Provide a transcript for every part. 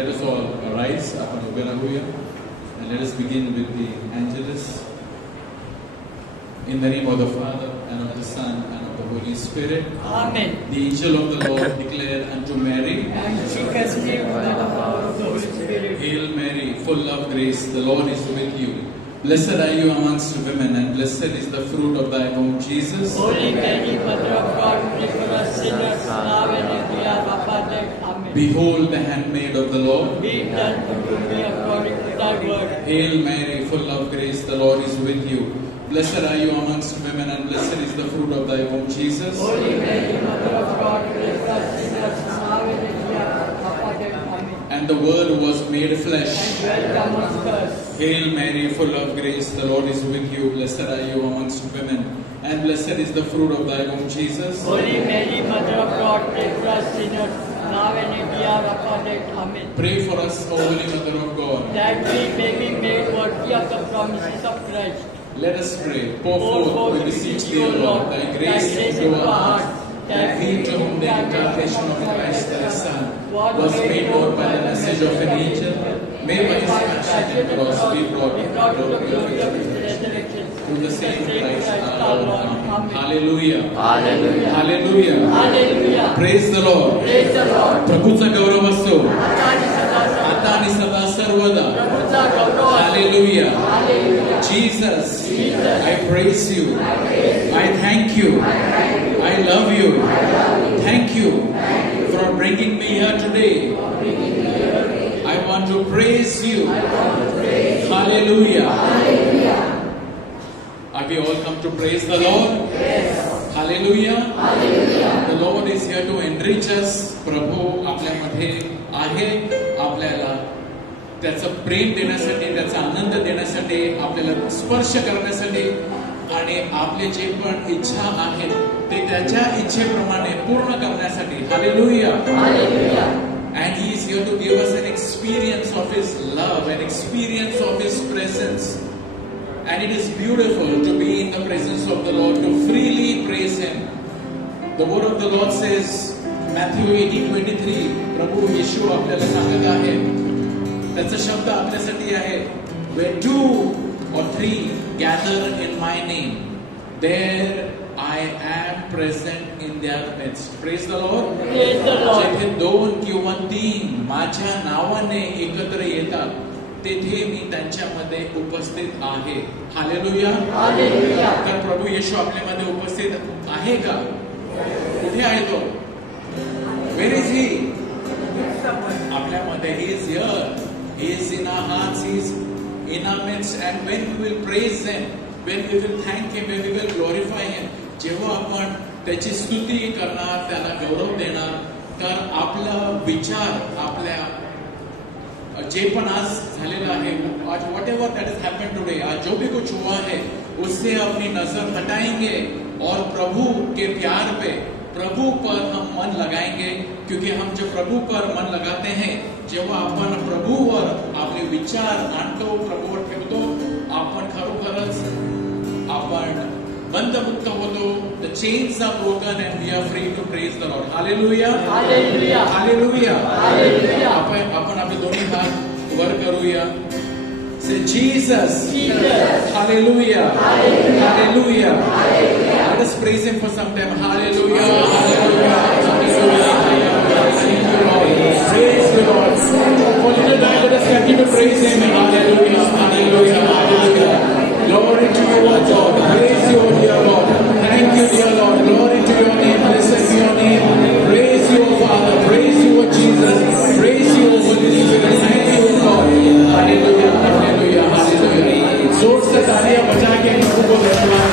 Let us all arise, आपण उभे राहूया, and let us begin with the Angelus. In the name of the Father, and of the Son, and of the Holy Spirit. Amen. The angel of the Lord declared unto Mary, And she conceived by the power of the Holy Spirit. Hail Mary, full of grace, the Lord is with you. Blessed are you amongst women, and blessed is the fruit of thy womb, Jesus. Holy Mary, Mother of God, pray for us sinners, now and at the hour of our death. Amen. Behold the handmaid of the Lord. Be it done unto me according to thy word. Hail Mary, full of grace, the Lord is with you. Blessed are you amongst women, and blessed is the fruit of thy womb, Jesus. Holy Mary, Mother of God, pray for us sinners, now and at the hour of our death. Amen. And the Word was made flesh. And dwelt amongst us. Hail Mary, full of grace, the Lord is with you. Blessed are you amongst women, and blessed is the fruit of thy womb, Jesus. Holy Mary, Mother of God, pray for us sinners, now and at the hour of our death. Amen. Pray for us, O Holy Mother of God. That we may be made worthy of the promises of Christ. Let us pray. Pour forth, we beseech thee, O Lord, thy grace into our hearts, that we, to whom the incarnation of Christ thy Son was made known by the message of an angel, may by his passion and cross be brought to the glory of his resurrection. Through the same Christ our Lord. Amen. Hallelujah. Hallelujah. Hallelujah. Hallelujah. Praise the Lord. Praise the Lord. प्रभूचा गौरव असो Hallelujah. आता आणि सदा सर्वदा. Hallelujah. Jesus, I praise you. I thank you. I love you. Thank you for bringing me here today. I want to praise you. Hallelujah. Are we all come to praise the Lord? Hallelujah. The Lord is here to enrich us. प्रभू आपल्यामध्ये आहे, आपल्याला त्याचं प्रेम देण्यासाठी, त्याचा आनंद देण्यासाठी, आपल्याला स्पर्श करण्यासाठी आणि आपले जे पण इच्छा आहेत ते त्याच्या इच्छेप्रमाणे पूर्ण करण्यासाठी. Hallelujah. And he is here to give us an experience of his love, an experience of his presence. And it is beautiful to be in the presence of the Lord, to freely praise him. The word of the Lord says, Matthew 18:23, प्रभू येशू आपल्याला सांगत आहे, त्याचा शब्द आपल्यासाठी आहे, where 2 or 3 gather in my name, there I am present in their midst. Praise the Lord. Praise the Lord. जेथे 2 किंवा 3 माझ्या नावाने एकत्र येतात, तेथे मी त्यांच्यामध्ये उपस्थित आहे. हालेलुया. Hallelujah. तर प्रभू येशू आपल्यामध्ये उपस्थित आहे का? कुठे आहे तो? Where is he? आपल्यामध्ये he is here. He is in our hearts. He is in our midst. And when we will praise him, when we will thank him, when we will glorify him, जेव्हा आपण त्याची स्तुती करणार, त्याला गौरव देणार, तर आपला विचार, आपल्या जे पण आज झालेलं आहे, आज whatever that has happened today, आज जो भी कुछ हुआ है, उससे अपनी नजर हटाएंगे और प्रभु के प्यार पे, प्रभु पर हम मन लगाएंगे. क्योंकि हम जब प्रभु पर मन लगाते हैं, जेव्हा आपण प्रभूवर आपले विचार आणतो, प्रभूवर ठेवतो, आपण खरोखरच आपण बंधमुक्त होतो. The chains are broken and we are free to praise the Lord. Hallelujah. Hallelujah. Hallelujah. Hallelujah. आपण आपले दोन्ही हात वर करूया. Say Jesus. Jesus. Hallelujah. Hallelujah. Hallelujah. Let us praise him for some time. Hallelujah. Hallelujah. Hallelujah. Thank you, Lord. Praise the Lord. For little while, let us continue to praise him. Hallelujah. Hallelujah. Hallelujah. Glory to you, O God. Praise you, dear Lord. Thank you, dear Lord. Glory to your name. Blessed be your name. Praise you, Father. Praise you, Jesus. Praise you, Holy Spirit. Thank you, God. Hallelujah. Hallelujah. Hallelujah. जोर से तालियां बजा के प्रभु को धन्यवाद.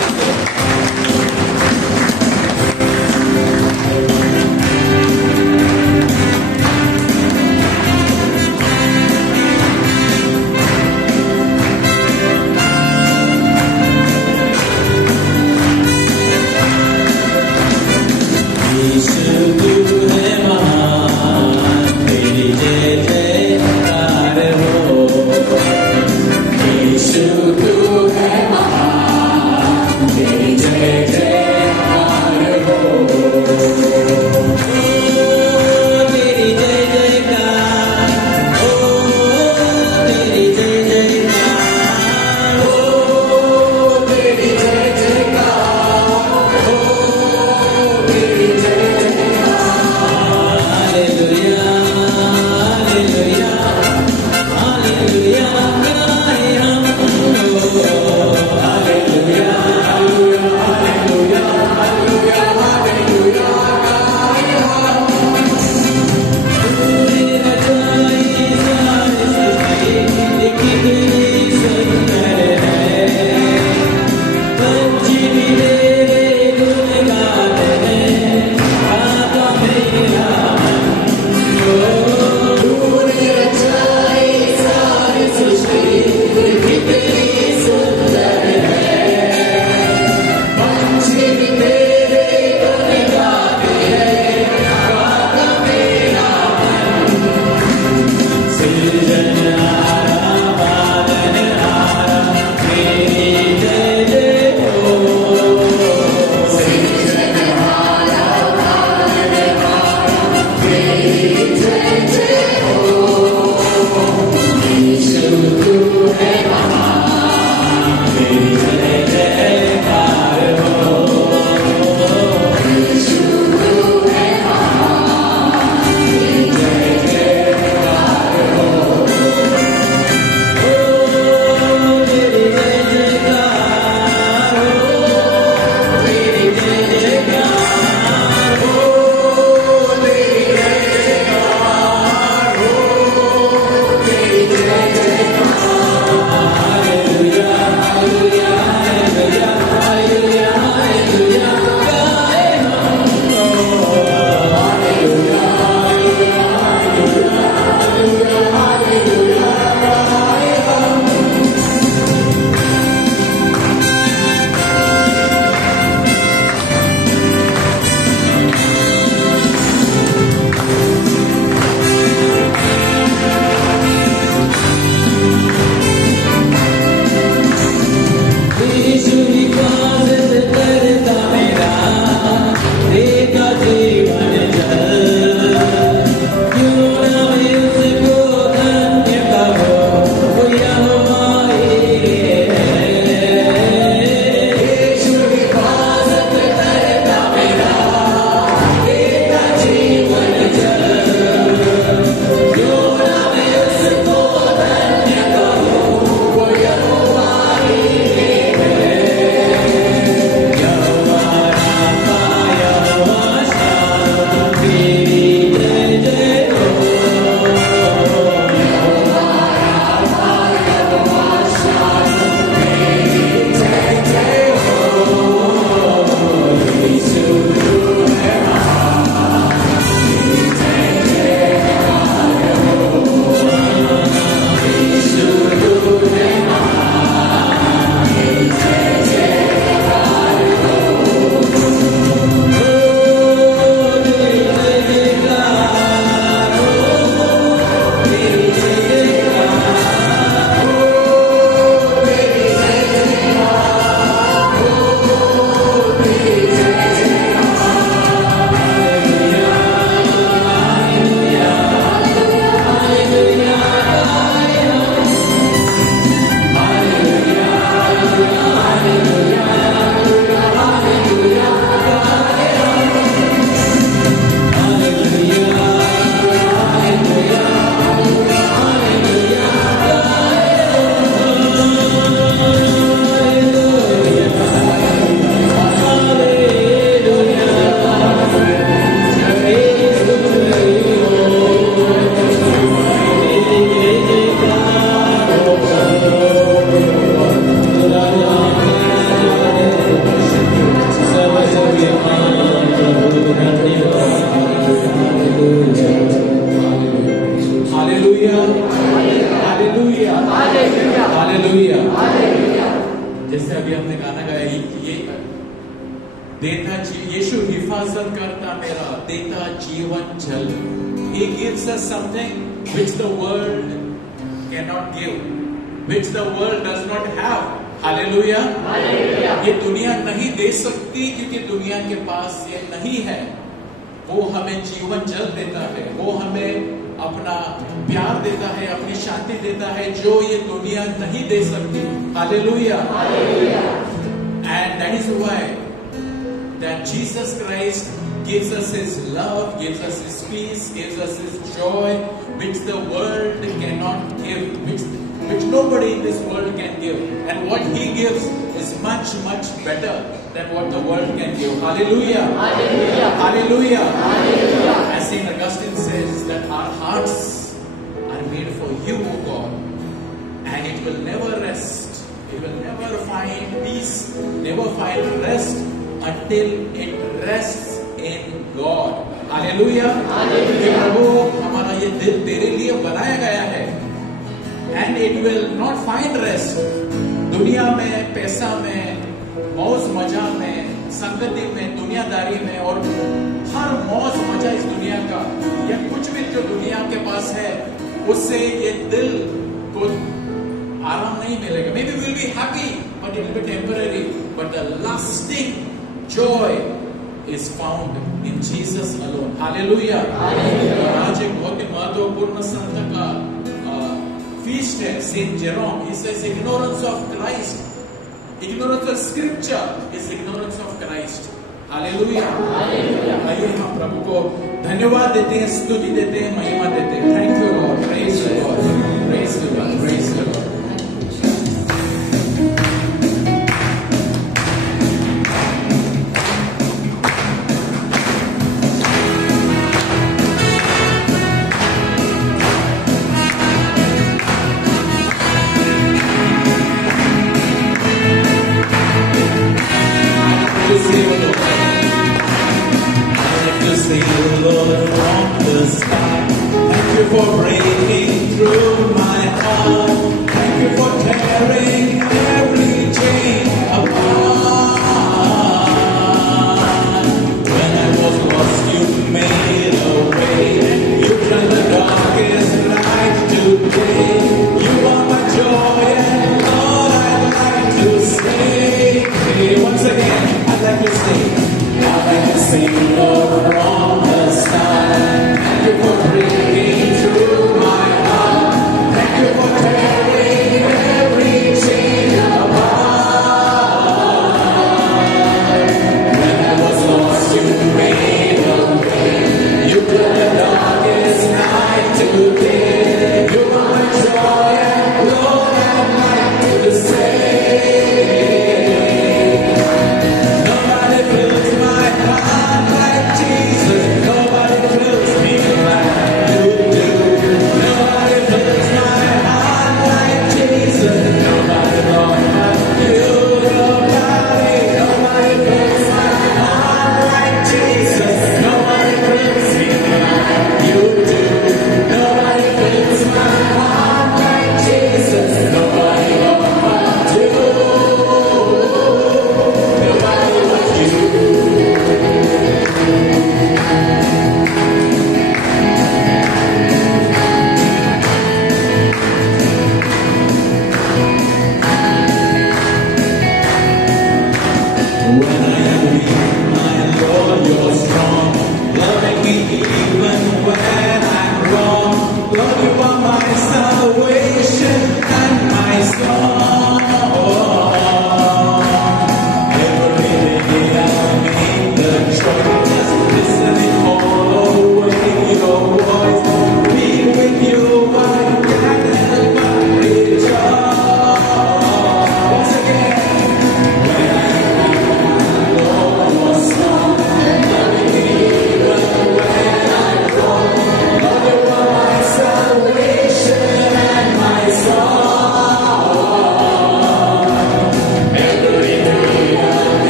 Hallelujah, hallelujah, hallelujah. जैसे अभी हमने गाना गाया, ये देता यीशु हिफाजत करता मेरा, देता जीवन जल। He gives us something which the world cannot give, which the world does not have. Hallelujah, ये दुनिया नहीं दे सकती क्योंकि दुनिया के पास ये नहीं है। वो हमें जीवन जल देता है, वो हमें अपना प्यार देता है, अपनी शांति देता है, जो ये दुनिया नहीं दे सकती। Hallelujah. And that is why that Jesus Christ gives us His love, gives us His peace, gives us His joy, which the world cannot give, which nobody in this world can give. And what He gives is much, much better than what the world can give. Hallelujah. Hallelujah. Hallelujah. Hallelujah. As Saint Augustine says, that our hearts are made for You, O God, and it will never rest. It will never find peace, never find rest until it rests in God. Hallelujah. Hallelujah. प्रभु हमारा ये दिल तेरे लिए बनाया गया है, and it will not find rest. दुनिया में, पैसा में, मौज मजा में, संगति में, दुनियादारी में, और हर मौज मजा इस दुनिया का या कुछ भी जो दुनिया के पास है, उससे ये दिल को आराम नहीं मिलेगा. Maybe we will be happy, but it will be temporary. But the lasting joy is found in Jesus alone. Hallelujah. आज एक बहुत ही महत्वपूर्ण संत का feast है, Saint Jerome. He says ignorance of Christ, ignorance of Scripture is ignorance of Christ. Hallelujah. आइए हम प्रभु को धन्यवाद देते हैं, स्तुति देते हैं, महिमा देते हैं. Thank you Lord. Praise the Lord. Praise the Lord. Praise the Lord. Sing the Lord from the sky. Thank you for bringing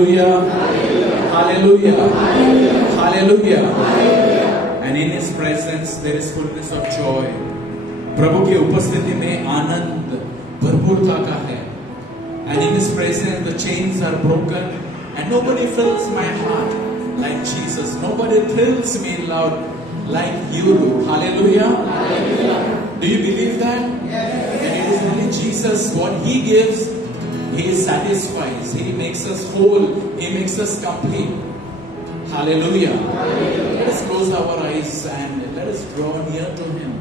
Hallelujah. Hallelujah. Hallelujah. And in His presence there is fullness of joy. प्रभु की उपस्थिति में आनंद भरपूरता का है. And in His presence the chains are broken. And nobody fills my heart like Jesus. Nobody thrills me loud like you do. Hallelujah. Do you believe that? Yes. And it is only Jesus, what He gives, He satisfies. He makes us whole. He makes us complete. Hallelujah. Let us close our eyes and let us draw near to Him.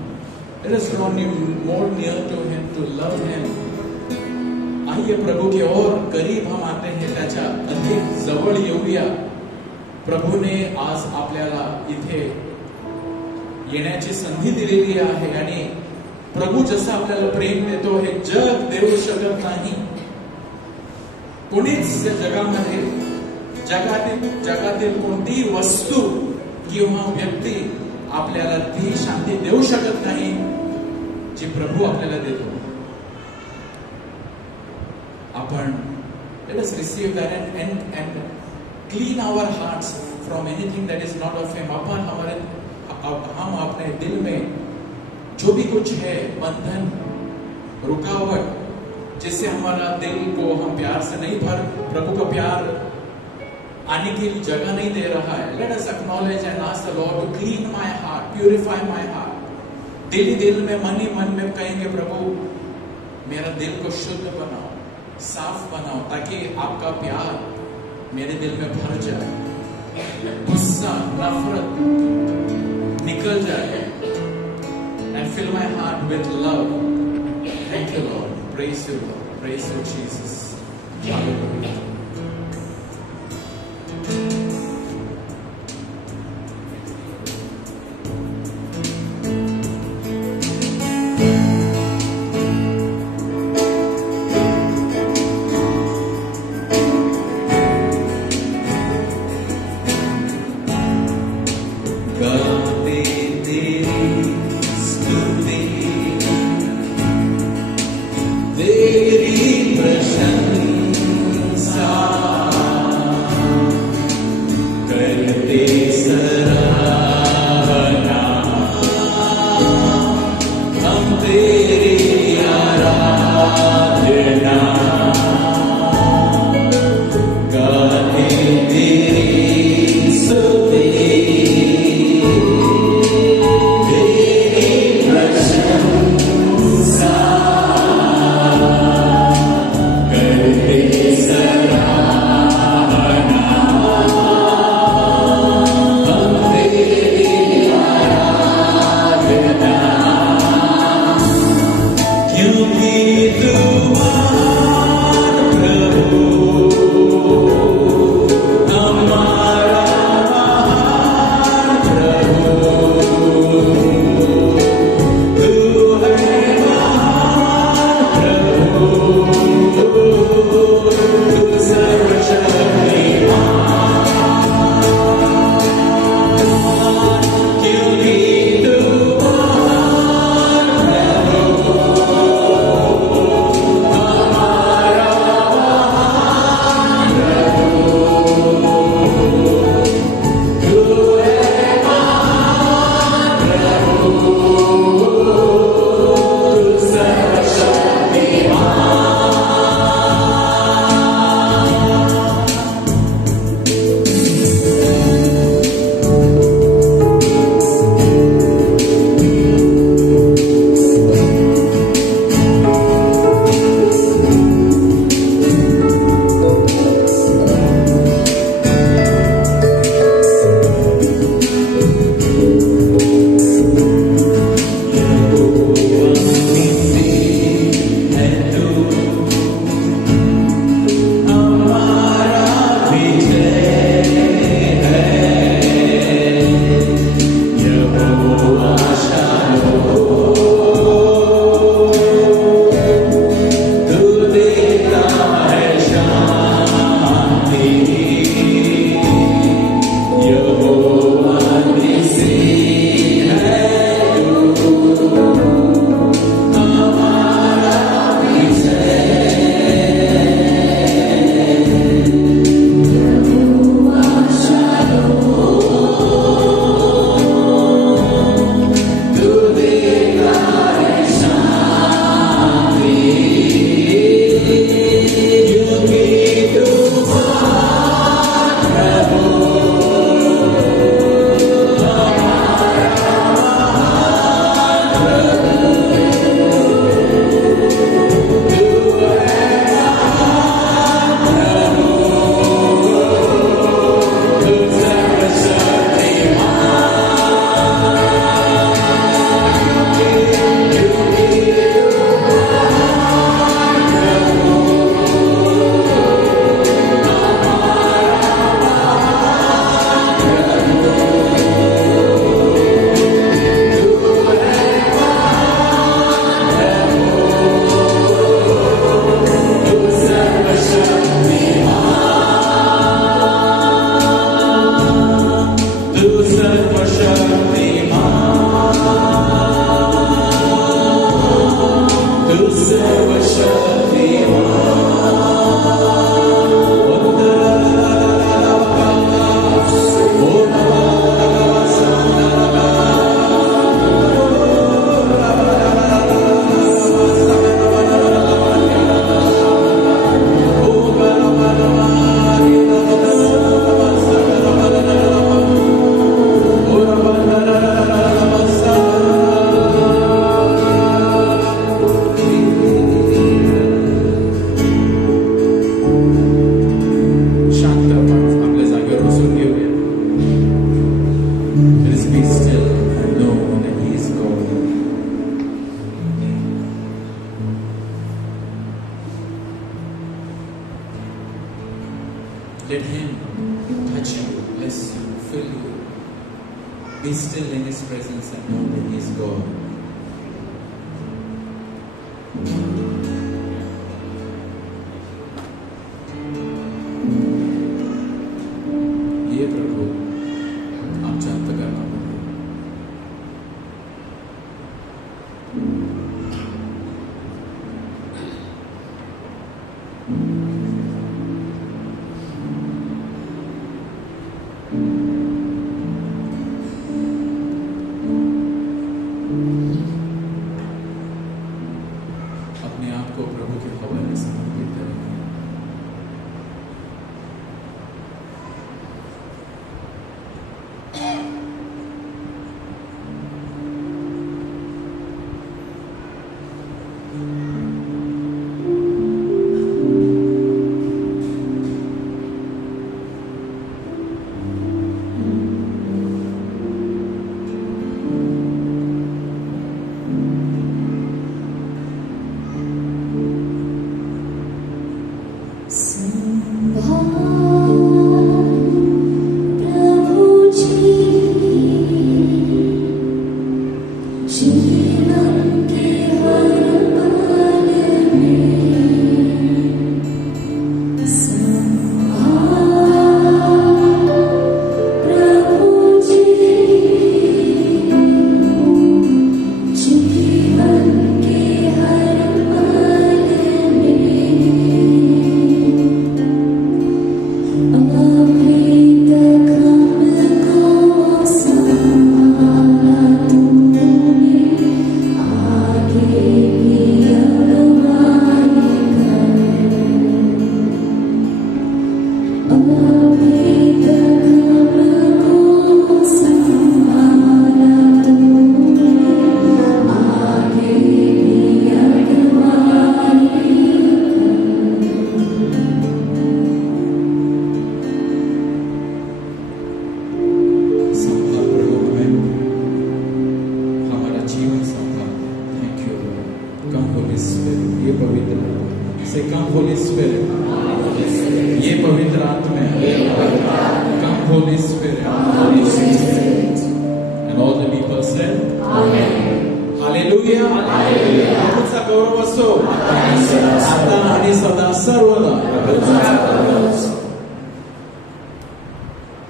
Let us draw more near to Him, to love Him. आइए प्रभु के और करीब हम आते हैं, त्याच्या अधिक जवळ येऊया. प्रभूने आज आपल्याला इथे येण्याची संधी दिलेली आहे आणि प्रभू जसं आपल्याला प्रेम देतो हे जग देऊ शकत नाही. कोणीच या जगामध्ये जगातील कोणतीही वस्तू किंवा व्यक्ती आपल्याला ती शांती देऊ शकत नाही जी प्रभू आपल्याला देतो. आपण let us receive that and clean our hearts from anything that is not of Him. हम अपने दिल में जो भी कुछ है बंधन, रुकावट, जिससे हमारा दिल को हम प्यार से नहीं भर, प्रभु का प्यार आने की जगह नहीं दे रहा है. Let us acknowledge and ask the Lord to clean my heart, purify my heart. दिल में मन ही मन में कहेंगे, प्रभु मेरा दिल को शुद्ध बनाओ, साफ बनाओ, ताकि आपका प्यार मेरे दिल में भर जाए, गुस्सा नफरत निकल जाए. And fill my heart with love. Thank you, Lord. Praise you, Lord. Praise you, Jesus. Hallelujah. Be still in His presence and know that He is God. ये प्रभु आमच्या अंतःकरणामध्ये अपने आप को प्रभु के हवाले समर्पित करेंगे.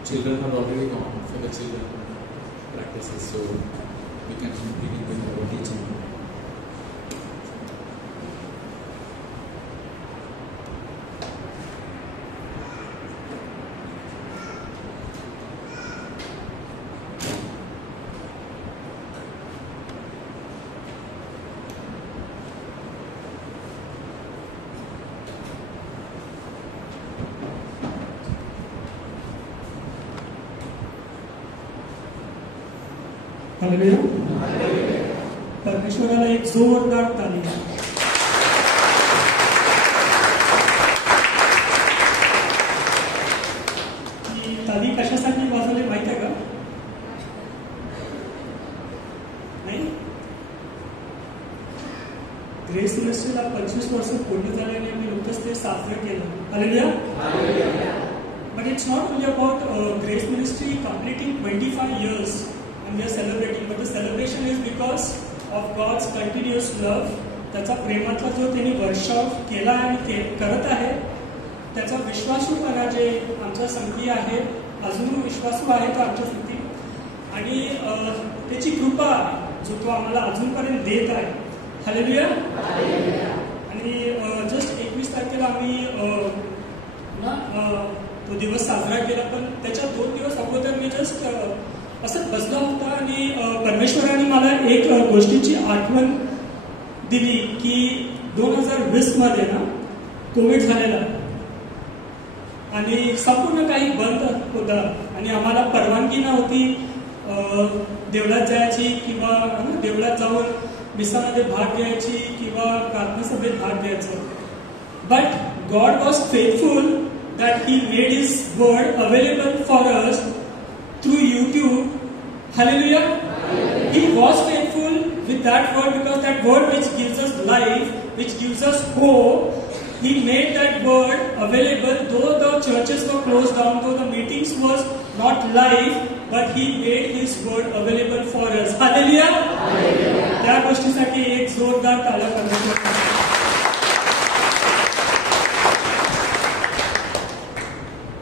Children are already gone for the children practices, so we can continue with our teaching. Hallelujah. परमेश्वराला एक जोरदार ताली. ही ताली कशासाठी वाजवली माहिती आहे का? नाही. ग्रेस मिनिस्ट्रीला 25 वर्ष पूर्ण झाल्याने मी नुकतंच ते साजरं केलं. Hallelujah. But it's not only about Grace Ministry completing 25 years and we are celebrating, but the celebration is because of God's continuous love. त्याचा प्रेमातला जो त्यांनी वर्षाव केला आणि करत आहे, त्याचा विश्वासूपणा जे आमच्या संगती आहे, अजून विश्वासू आहे तो आमच्या संगती, आणि त्याची कृपा जो तो आम्हाला अजूनपर्यंत देत आहे. हालेलुया. आणि जस्ट 21 तारखेला आम्ही तो दिवस साजरा केला, पण त्याच्या 2 दिवस अगोदर मी जस्ट असंच बसला होता आणि परमेश्वराने मला एक गोष्टीची आठवण दिली की 2020 मध्ये ना कोविड झालेला आणि संपूर्ण काही बंद होतं आणि आम्हाला परवानगी नव्हती देवळात जायची किंवा देवळात जाऊन मिसामध्ये भाग घ्यायची किंवा प्रार्थना सभेत भाग घ्यायचं. But God was faithful that He made His word available for us through YouTube. Hallelujah. He was faithful with that word because that word which gives us life, which gives us hope, he made that word available, though the churches were closed down, though the meetings was not live, but he made his word available for us. Hallelujah! त्या गोष्टीसाठी एक जोरदार टाळ्या करायची.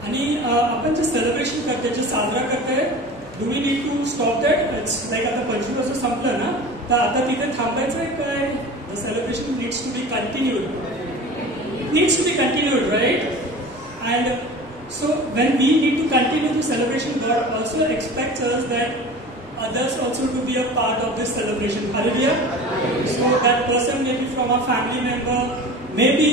आणि आपण जे सेलिब्रेशन करते, जे साजरा करते, do we need to stop that? It's like आता 25 वर्ष संपलं ना, तर आता तिथे थांबायचं आहे काय? The celebration needs to be continued. Needs to be continued, right? And so when we need to continue the celebration, God also expects us that others also to be a part of this celebration. Hallelujah. So that person may be from our family member, maybe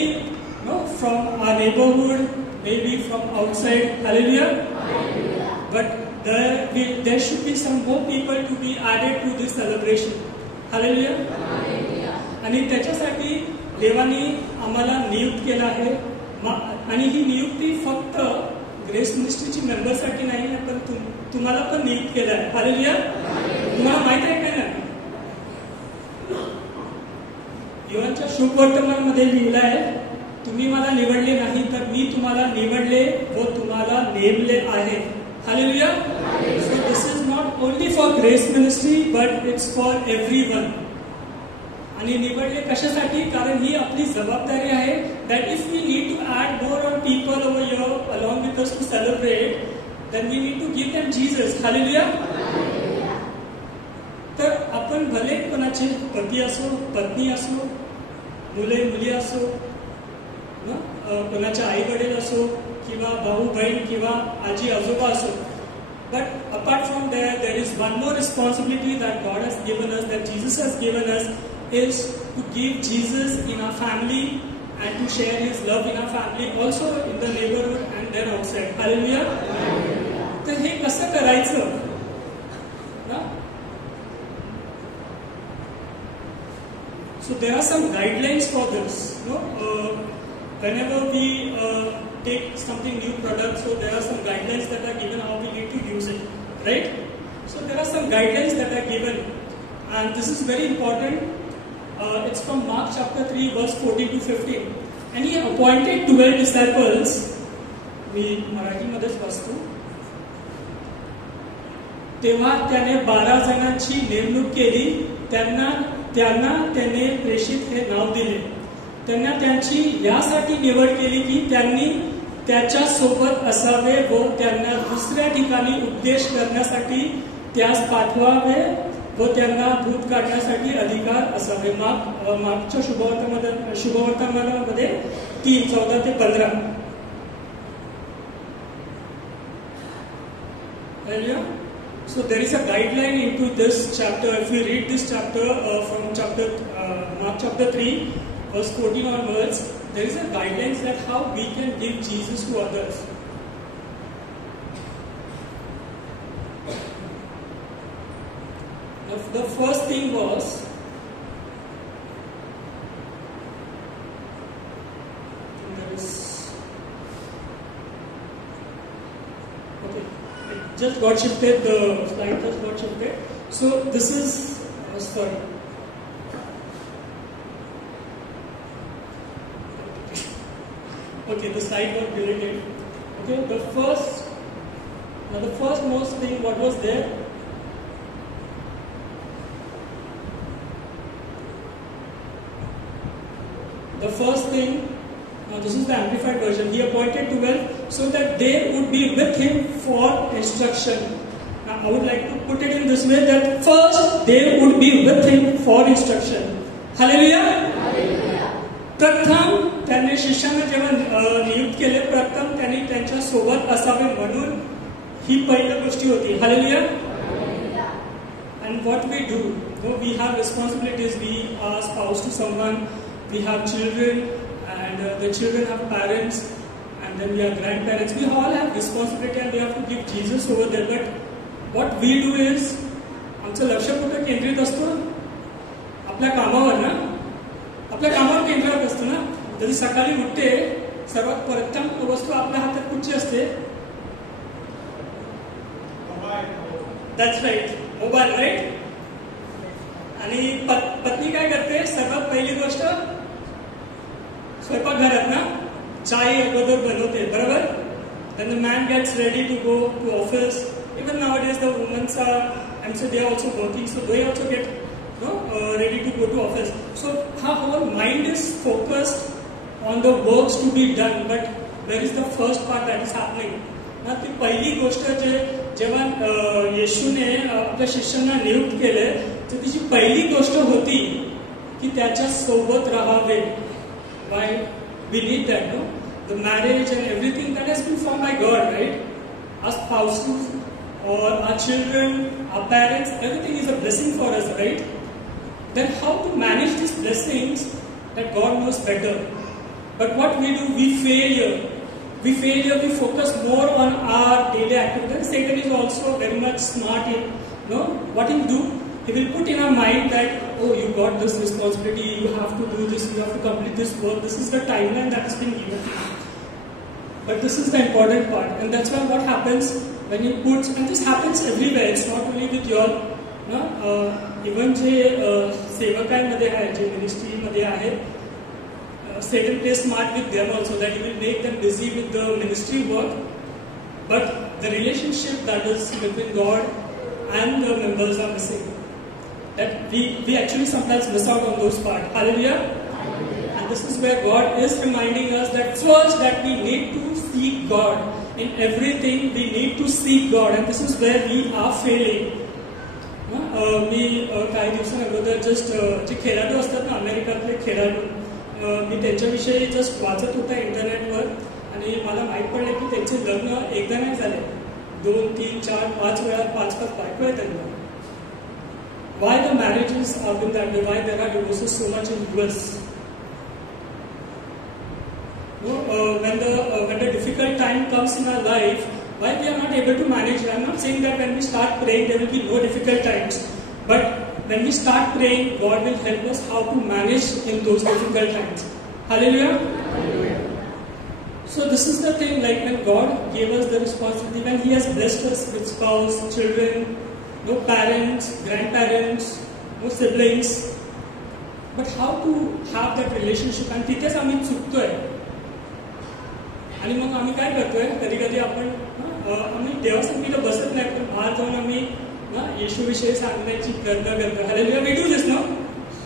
from our neighborhood, maybe from outside. Hallelujah. But there should be some more people to be added to this celebration. Hallelujah. आणि त्याच्यासाठी देवाने आम्हाला नियुक्त केलं आहे. आणि ही नियुक्ती फक्त ग्रेस मिनिस्ट्रीची मेंबरसाठी नाही आहे, पण तुम्हाला पण नियुक्त केलं आहे. हालेलुया. तुम्हाला माहित आहे काय ना, योहानच्या शुभवर्तमानमध्ये लिहिलं आहे, तुम्ही मला निवडले नाही तर मी तुम्हाला निवडले व तुम्हाला नेमले आहे. Hallelujah. So this is not only for Grace Ministry, but it's for everyone. आणि निवडले कशासाठी? कारण ही आपली जबाबदारी आहे. That if we need to add more on people over here along with us to celebrate, then we need to give them Jesus. Hallelujah. तर आपण भले कोणाचे पती असो, पत्नी असो, मुले मुली असो, कोणाचे आई वडील असो, किंवा भाऊ बहीण, किंवा आजी आजोबा असो, but apart from that, there is one more responsibility that God has given us, that Jesus has given us, is to give Jesus in our family and to share His love in our family, also in the neighborhood and then outside. Hallelujah. तर हे कसं करायचं ना? So there are some guidelines for this. Whenever we take something new product, so there are some guidelines that are given how we need to use it, right? So there are some guidelines that are given, and this is very important. It's from Mark chapter 3 verse 14 to 15. And he appointed 12 disciples. मी मराठीमध्येच वाचतो. तेव्हा त्याने 12 जणांची नेमणूक केली. त्यांना त्याने प्रेषित हे नाव दिले. त्यांना त्यांची यासाठी निवड केली की त्यांनी त्याच्या सोबत असावे व त्यांना दुसऱ्या ठिकाणी उपदेश करण्यासाठी त्यास पाठवावे व त्यांना भूत काढण्यासाठी अधिकार असावे. मागच्या शुभवर्तमानामध्ये 3:14-15. So there is a guideline into this chapter. If we read this chapter from Mark chapter 3 verse 14 onwards, there is a guidelines that how we can give Jesus to others. The first thing was just got shifted, the slide just got shifted. So this is sorry. Okay, the slide got deleted. Okay, the first most thing what was there. The first thing, this is the amplified version. He appointed 12 so that they would be with him for instruction. Now I would like to put it in this way, that first they would be with him for instruction. Hallelujah. प्रथम त्यांनी शिष्यांना जेव्हा नियुक्त केले, प्रथम त्यांनी त्यांच्या सोबत असावे म्हणून ही पहिली गोष्टी होती. Hallelujah. And what we do, we have responsibilities. We are spouse to someone. We have children, and the children have parents, and then we have grandparents. We all have responsibility, and we have to give Jesus over there. But what we do is, आमचं लक्ष कुठं केंद्रित असतो? आपल्या कामावर ना, आपल्या कामावर केंद्रित असतो ना. जरी सकाळी उठते, सर्वात प्रथम वस्तू आपल्या हातात कुठची असते? That's right, mobile, right. आणि पत्नी काय करते? सर्वात पहिली गोष्ट स्वयंपाकघरात ना चाय अगोदर बनवते, बरोबर? Then the man gets ready to go to office. Even nowadays the women are, I'm sure they are also working, so they also get ready to go to office. So her whole mind is focused on the works to be done, but where is the first part that is happening? ना ती पहिली गोष्ट जेव्हा येशूने आपल्या शिष्यांना नियुक्त केले, तर तिची पहिली गोष्ट होती की त्याच्या सोबत राहावे. Why we need that, no? The marriage and everything that has been formed by God, right? Our spouses or our children, our parents, everything is a blessing for us, right? Then how to manage these blessings that God knows better. But what we do, we fail. We focus more on our daily activities. Satan is also very much smart in, what he will do? He will put in our mind that, oh, you got this responsibility, you have to do this, you have to complete this work, this is the timeline that has been given to you. But this is the important part, and that's why what happens when you put, and this happens everywhere, it's not only with your, even जे सेवकांमध्ये आहे, जे मिनिस्ट्रीमध्ये आहेत, Satan plays smart with them also, that he will make them busy with the ministry work, but the relationship that is between God and the members are missing. That we actually sometimes miss out on those parts. Hallelujah. And this is where God is reminding us that first that we need to seek God. In everything we need to seek God, and this is where we are failing. मी काही दिवसांअगोदर जस्ट जे खेळाडू असतात ना, अमेरिकातले खेळाडू, मी त्यांच्याविषयी जस्ट वाचत होता इंटरनेटवर, आणि मला माहीत पडले की त्यांचे लग्न एकदा नाही झाले, 2, 3, 4, 5 वेळा 5 बायको आहेत त्यांना. Why the marriages are been that way? Why there are divorces so much in US? When the difficult time comes in our life, why we are not able to manage? I am not saying that when we start praying there will be no difficult times, but when we start praying, God will help us how to manage in those difficult times. Hallelujah. Hallelujah. So this is the thing, like when God gave us the responsibility, when He has blessed us with spouse, children, no parents, grandparents, no siblings, but how to have that relationship? And तिथेच आम्ही चुकतोय. आणि मग आम्ही काय करतोय, कधी कधी आपण आम्ही देवासंगीत बसत नाही, पण बाहेर जाऊन आम्ही येशूविषयी सांगण्याची प्रयत्न करतो. Hallelujah. We do this, no?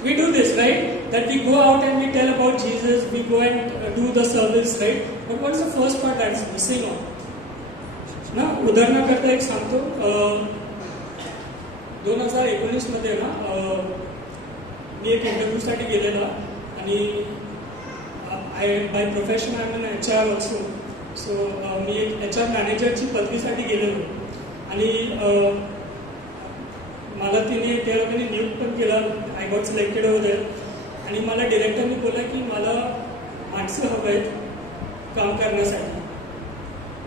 We do this, right? That we go out and we tell about Jesus, we go and do the service, right? But what is the first part that is missing on? ना उदाहरणाकरता एक सांगतो, 2019 मध्ये ना मी एक इंटरव्ह्यूसाठी गेलेला, आणि by profession I am an HR also. So मी एक HR मॅनेजरची पदवीसाठी गेलेलो, आणि मला तिने त्या लोकांनी नियुक्त पण केला. I got selected over there, आणि मला डिरेक्टरने बोलला की मला माणसं हवं आहेत काम करण्यासाठी.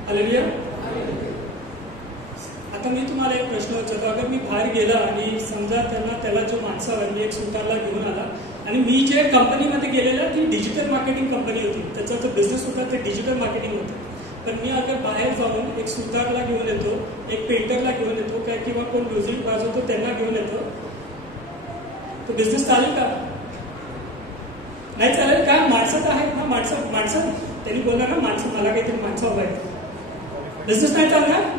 हालेलुया. आता मी तुम्हाला एक प्रश्न विचारतो, अगर मी बाहेर गेला आणि समजा त्याला जो माणसं हवा, मी एक सुतारला घेऊन आला, आणि मी जे कंपनीमध्ये गेलेला ती डिजिटल मार्केटिंग कंपनी होती, त्याचा जो बिझनेस होता ते डिजिटल मार्केटिंग होतं. पण मी अगर बाहेर जाऊन एक सुतारला घेऊन येतो, एक पेंटरला घेऊन येतो, काय किंवा कोण म्युझिक वाजवतो त्यांना घेऊन येतो, तो बिझनेस चालेल का? नाही चालेल का? माणसं आहेत ना, माणसं त्यांनी बोलला ना, माणसं मला काहीतरी माणसं हवं आहे, बिझनेस नाही चालणार.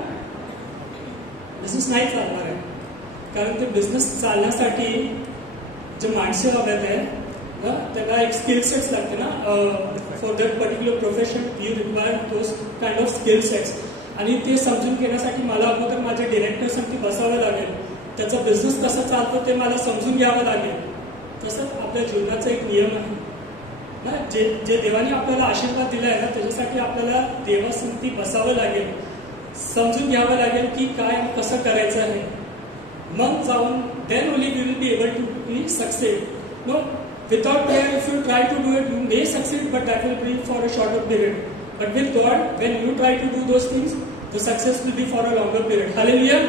बिझनेस नाही चालणार आहे, कारण ते बिझनेस चालण्यासाठी जे माणसं हव्यात आहे ना, त्याला एक स्किल सेट्स लागते ना. For that particular profession you require those kind of skill sets, आणि ते समजून घेण्यासाठी मला अगोदर माझ्या डिरेक्टरसाठी बसावं लागेल, त्याचा बिझनेस कसा चालतो ते मला समजून घ्यावं लागेल. तसंच आपल्या जीवनाचा एक नियम आहे ना, जे देवाने आपल्याला आशीर्वाद दिला आहे ना, त्याच्यासाठी आपल्याला देवासंगती बसावं लागेल, समजून घ्यावं लागेल की काय कसं करायचं आहे. मग जाऊन then only we will be able to be succeed. No, without prayer, if you try to do it, you may succeed, but that will be for a shorter period. But with God, when you try to do those things, the success will be for a longer period. Hallelujah.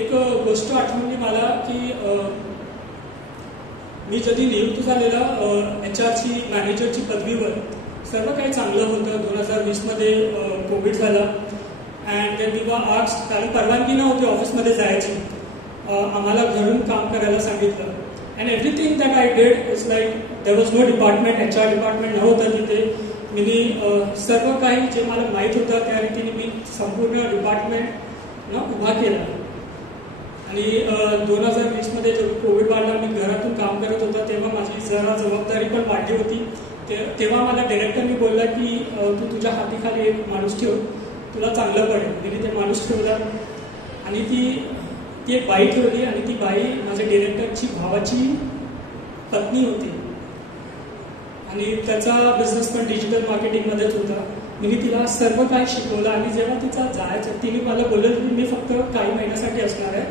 एक गोष्ट आठवली मला की मी जधी नियुक्त झालेला HR मॅनेजरची पदवीवर, सर्व काही चांगलं होतं. 2020 मध्ये कोविड झाला, and then we were asked, कारण परवानगी नव्हती ऑफिसमध्ये जायची, आम्हाला घरून काम करायला सांगितलं. And everything that I did is like there was no department, HR department नव्हतं तिथे. मी सर्व काही जे मला माहीत होतं त्या रीतीने मी संपूर्ण डिपार्टमेंट उभा केला. आणि 2020 जेव्हा कोविड वाढला, मी घरातून काम करत होता, तेव्हा माझी जरा जबाबदारी पण वाढली होती. तेव्हा मला डायरेक्टरनी बोलला की तू तुझ्या हातीखाली एक माणूस ठेव, तुला चांगलं पडेल. मी ते माणूस ठेवला आणि ती एक बाई ठेवली आणि ती बाई माझ्या डायरेक्टरची भावाची पत्नी होती आणि त्याचा बिझनेस पण डिजिटल मार्केटिंगमध्येच होता. मी तिला सर्व काही शिकवलं आणि जेव्हा तिचा जायचं, तिने मला बोललं की मी फक्त काही महिन्यासाठी असणार आहे.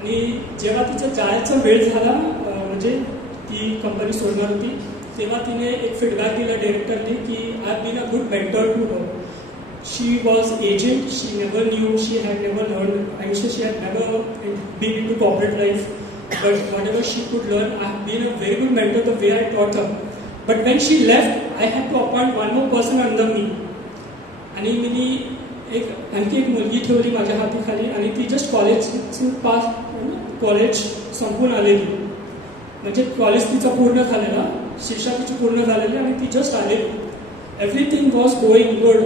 आणि जेव्हा तिचं जायचा वेळ झाला, म्हणजे ती कंपनी सोडणार होती, तेव्हा तिने एक फीडबॅक दिला डायरेक्टरने की I have been a good mentor to her. She was aged, she never knew, she had never learned. I used to, she had never been into corporate life, but whatever she could learn, I have been a very good mentor the way I taught her. But when she left, I had to appoint one more person under me. आणि मी आणखी एक मुलगी ठेवली माझ्या हातीखाली आणि ती just college संपून आलेली, म्हणजे कॉलेज तिचं पूर्ण झालेला, शिक्षा तिची पूर्ण झालेली आणि ती जस्ट आलेली. Everything was going good.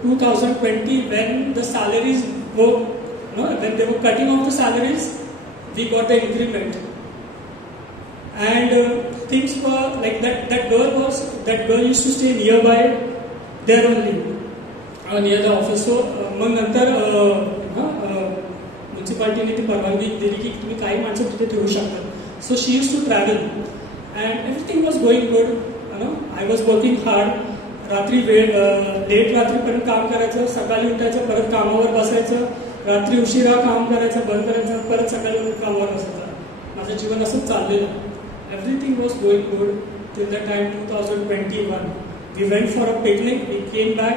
2020 when the salaries were, when they were cutting off the salaries, we got the increment. And things were like that. That girl used to stay nearby there only, near the office. So मग नंतर म्युन्सिपाल्टीने ती परवानगी दिली की तुम्ही काही माणसं तिथे ठेवू शकता. So she used to travel and everything was going good. I was working hard. रात्री लेट रात्रीपर्यंत काम करायचं, सकाळी उठायचं, परत कामावर बसायचं, रात्री उशिरा काम करायचं, बंद करायचं, परत सकाळी उठून कामावर बसायचं. माझं जीवन असंच चाललेलं. Everything was going good till the time 2021. We went for a picnic, we came back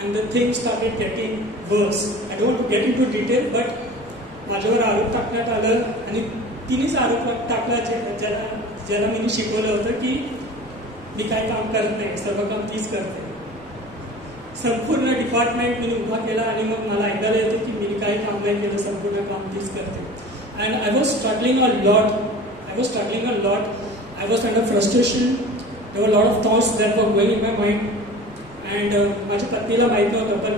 and the thing started getting worse. I don't to get into detail, but माझ्यावर आरोप टाकण्यात आलं आणि तिनेच आरोप टाकला ज्याला मी शिकवलं होतं की मी काय काम करत नाही, सर्व काम तीच करते. संपूर्ण डिपार्टमेंट मी उभा केला आणि मग मला ऐकायला येतं की मी काही काम नाही केलं, संपूर्ण काम तीच करते. And I was struggling a lot. I was under frustration. There were lot of thoughts that were going in my mind. And माझ्या पत्नीला माहीत नव्हतं, पण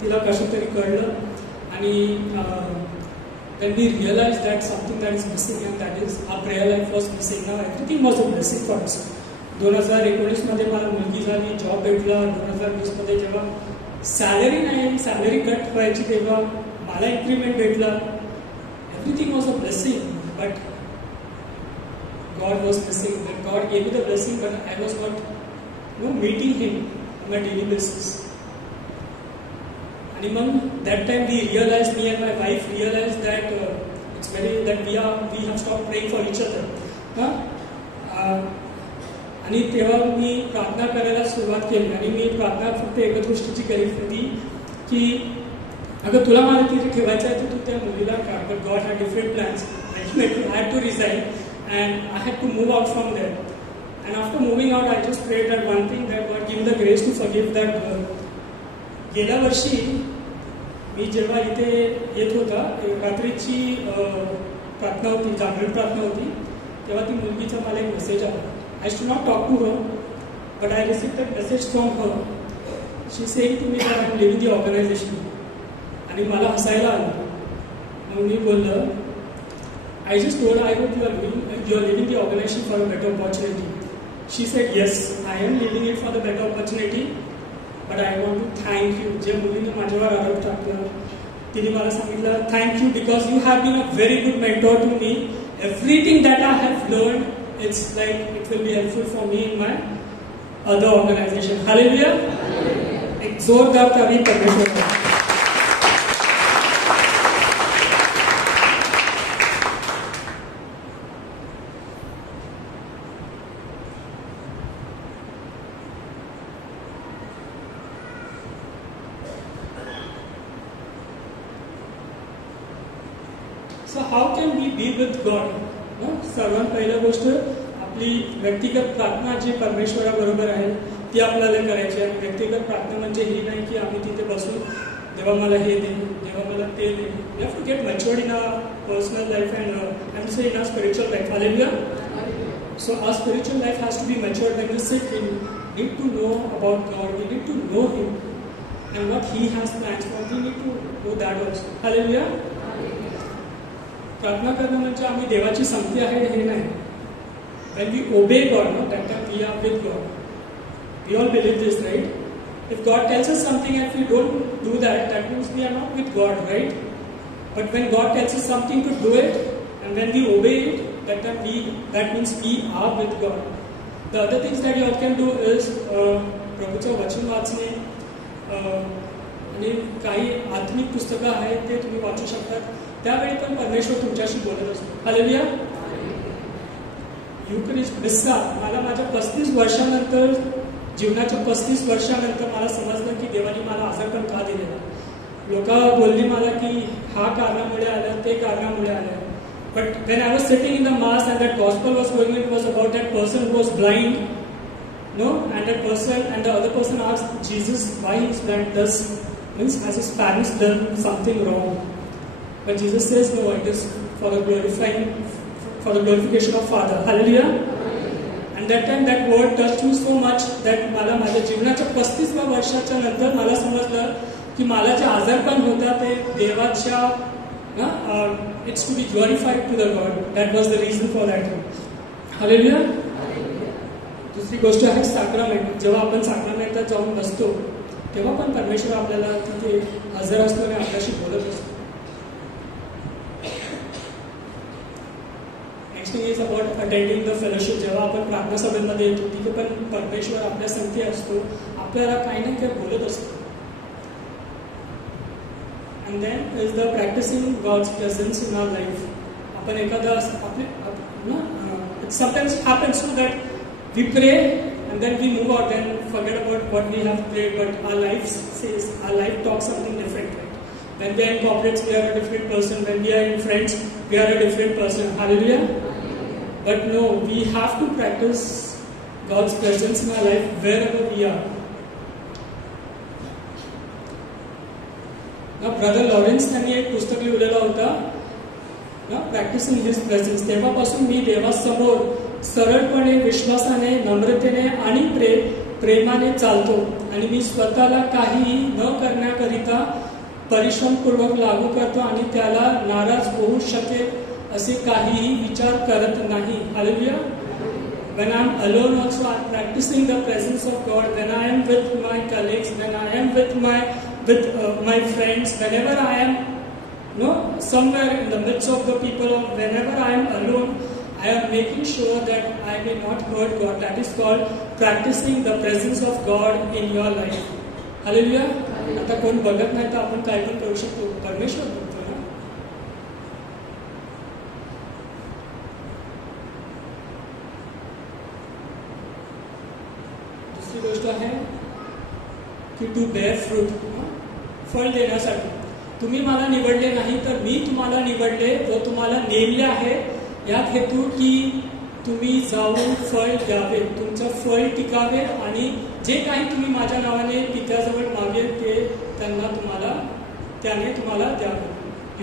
तिला कसं तरी कळलं. आणि when we realized that something that is missing, and that is our prayer life was missing. Now everything was a blessing for us. 2019 मला मुलगी झाली, जॉब भेटला. 2020 जेव्हा सॅलरी नाही, सॅलरी कट व्हायची, तेव्हा मला इन्क्रीमेंट भेटला. Everything was a blessing, but God was blessing. God gave me the blessing, but I was not meeting him on a daily basis. आणि मग that time we realize, me and my wife realize that it's very that we have stop praying for each other. आणि तेव्हा मी प्रार्थना करायला सुरुवात केली. आणि मी प्रार्थना फक्त एकच गोष्टीची करीत होती की अगं तुला मला तिथे ठेवायचं आहे तर तू त्या मुलीला काढ. But God had different plans. I had to resign and I had to move out from there. And after moving out I just prayed that one thing, that God give the grace to forgive that girl. गेल्या वर्षी मी जेव्हा इथे येत होता, रात्रीची प्रार्थना होती, जागरण प्रार्थना होती, तेव्हा ती मुलगीचा मला एक मेसेज आला. I should not talk to her, but I received a message from her. She saying to me that I am leaving the organization. आणि मला हसायला आलं. मग मी बोललं, I just told I hope you are leaving the organization for a better opportunity. She said, yes, I am leaving it for the better opportunity, but I want to thank you. जे मुलीने माझ्यावर आरोप टाकला, तिने मला सांगितलं, thank you because you have been a very good mentor to me. Everything that I have learned, it's like it will be helpful for me in my other organization. Hallelujah. एक जोरदार तारीफ परमेश्वर. So how can we be with God? सर्वात पहिल्या गोष्ट आपली व्यक्तिगत प्रार्थना जी परमेश्वराबरोबर आहे ती आपल्याला करायची आहे. व्यक्तिगत प्रार्थना म्हणजे ही नाही की आम्ही तिथे बसून देवा मला हे दे, तेव्हा मला ते नाही. We have to get matured in our personal life and say in our spiritual life. Hallelujah. So our spiritual life has to be matured. Like we said, we need to know about God. We need to know Him and what He has plans for. We need to know that also. Hallelujah. प्रार्थना करणं म्हणजे आम्ही देवाची संगती आहे हे नाही. When we obey God, no, that time we are with God. We all believe this, right? If God tells us something and if we don't do that, that means we are not with God, right? But when God tells us something to do it, and when we obey it, that means we are with God. The other things that you all can do is प्रभूचं वचन वाचणे आणि काही आत्मिक पुस्तकं आहेत ते तुम्ही वाचू शकतात. त्यावेळी पण परमेश्वर तुमच्याशी बोलत असतो. हालेलुया. युक्रिस्ट मिस्सा मला माझ्या 35 वर्षानंतर जीवनाच्या 35 वर्षानंतर मला समजलं की देवाने मला आजारपण का दिलेलं. लोक बोलली मला की हा कारणामुळे आलं ते कारणामुळे आलं. But when I was sitting in the mass and that gospel was going, it was about that person who was blind, no, and that person and the other person asked Jesus why he is blind. Has his parents done something wrong? But Jesus says no, it is for the glorification of Father. Hallelujah. And that time that word touched me so much that मला माझ्या जीवनाच्या 35व्या वर्षाच्या नंतर मला समजलं की मला जे आजारपण होता ते देवाच्या it's to be glorified to the God. That was the reason for that. Hallelujah. दुसरी गोष्ट आहे सॅक्रमेंट. जेव्हा आपण सॅक्रमेंटात जाऊन बसतो तेव्हा पण परमेश्वर आपल्याला तिथे हजर असतो आणि आपल्याशी बोलत असतो. Next thing is about attending the fellowship. जेव्हा आपण प्रार्थना सभेमध्ये येतो तिथे पण परमेश्वर आपल्या संगती असतो, आपल्याला काही ना काही बोलत असतो. And then is the practicing God's presence in our life. आपण एखादा it sometimes happens so that we pray and then we move out and forget about what we have prayed, but our life talks something different. Right? When we are in corporates, we are a different person. When we are in friends, we are a different person. Hallelujah. But no, we have to practice God's presence in our life wherever we are. Brother Lawrence यांनी एक पुस्तक लिहिलेलं होतं practising his presence. तेव्हापासून मी देवासमोर सरळपणे, विश्वासाने, नम्रतेने आणि प्रेमाने चालतो आणि मी स्वतःला काही न करण्याकरिता परिश्रमपूर्वक लागू करतो आणि त्याला नाराज होऊ शकेल असे काहीही विचार करत नाही. Hallelujah. When I am alone also I am practicing the presence of God. When I am with my colleagues, when I am with my friends, whenever I am somewhere in the midst of the people, or whenever I am alone, I am making sure that I may not hurt God. That is called practicing the presence of God in your life. Hallelujah. आता कोण बघत नाही तर आपण काय पण करू शकतो. परमेश्वर बघतो ना. दुसरी गोष्ट आहे की टू बेअर फ्रूट. फळ देण्यासाठी. तुम्ही मला निवडले नाही तर मी तुम्हाला निवडले व तुम्हाला नेमले आहे यात हेतू की तुम्ही जाऊन फळ द्यावे, तुमचं फळ टिकावे आणि जे काही तुम्ही माझ्या नावाने पित्याजवळ मागेल ते त्याने तुम्हाला द्यावे.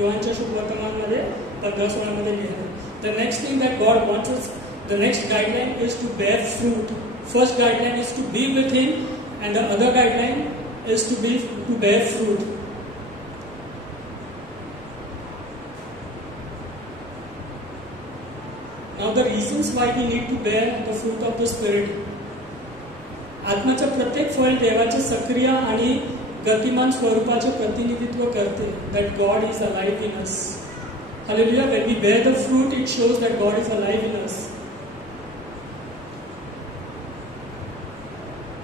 योहानच्या शुभवर्तमानमध्ये 15:16 लिहिलं. The next thing that God wants us, the next guideline is to bear fruit. First guideline is to be with him and the other guideline is to bear fruit. Now the reasons why we need to bear the fruit of the Spirit. आत्म्याचे प्रत्येक फळ देवाचे सक्रिय आणि गतिमान स्वरूपाचे प्रतिनिधित्व करते. That God is alive in us. Hallelujah. When we bear the fruit, it shows that God is alive in us.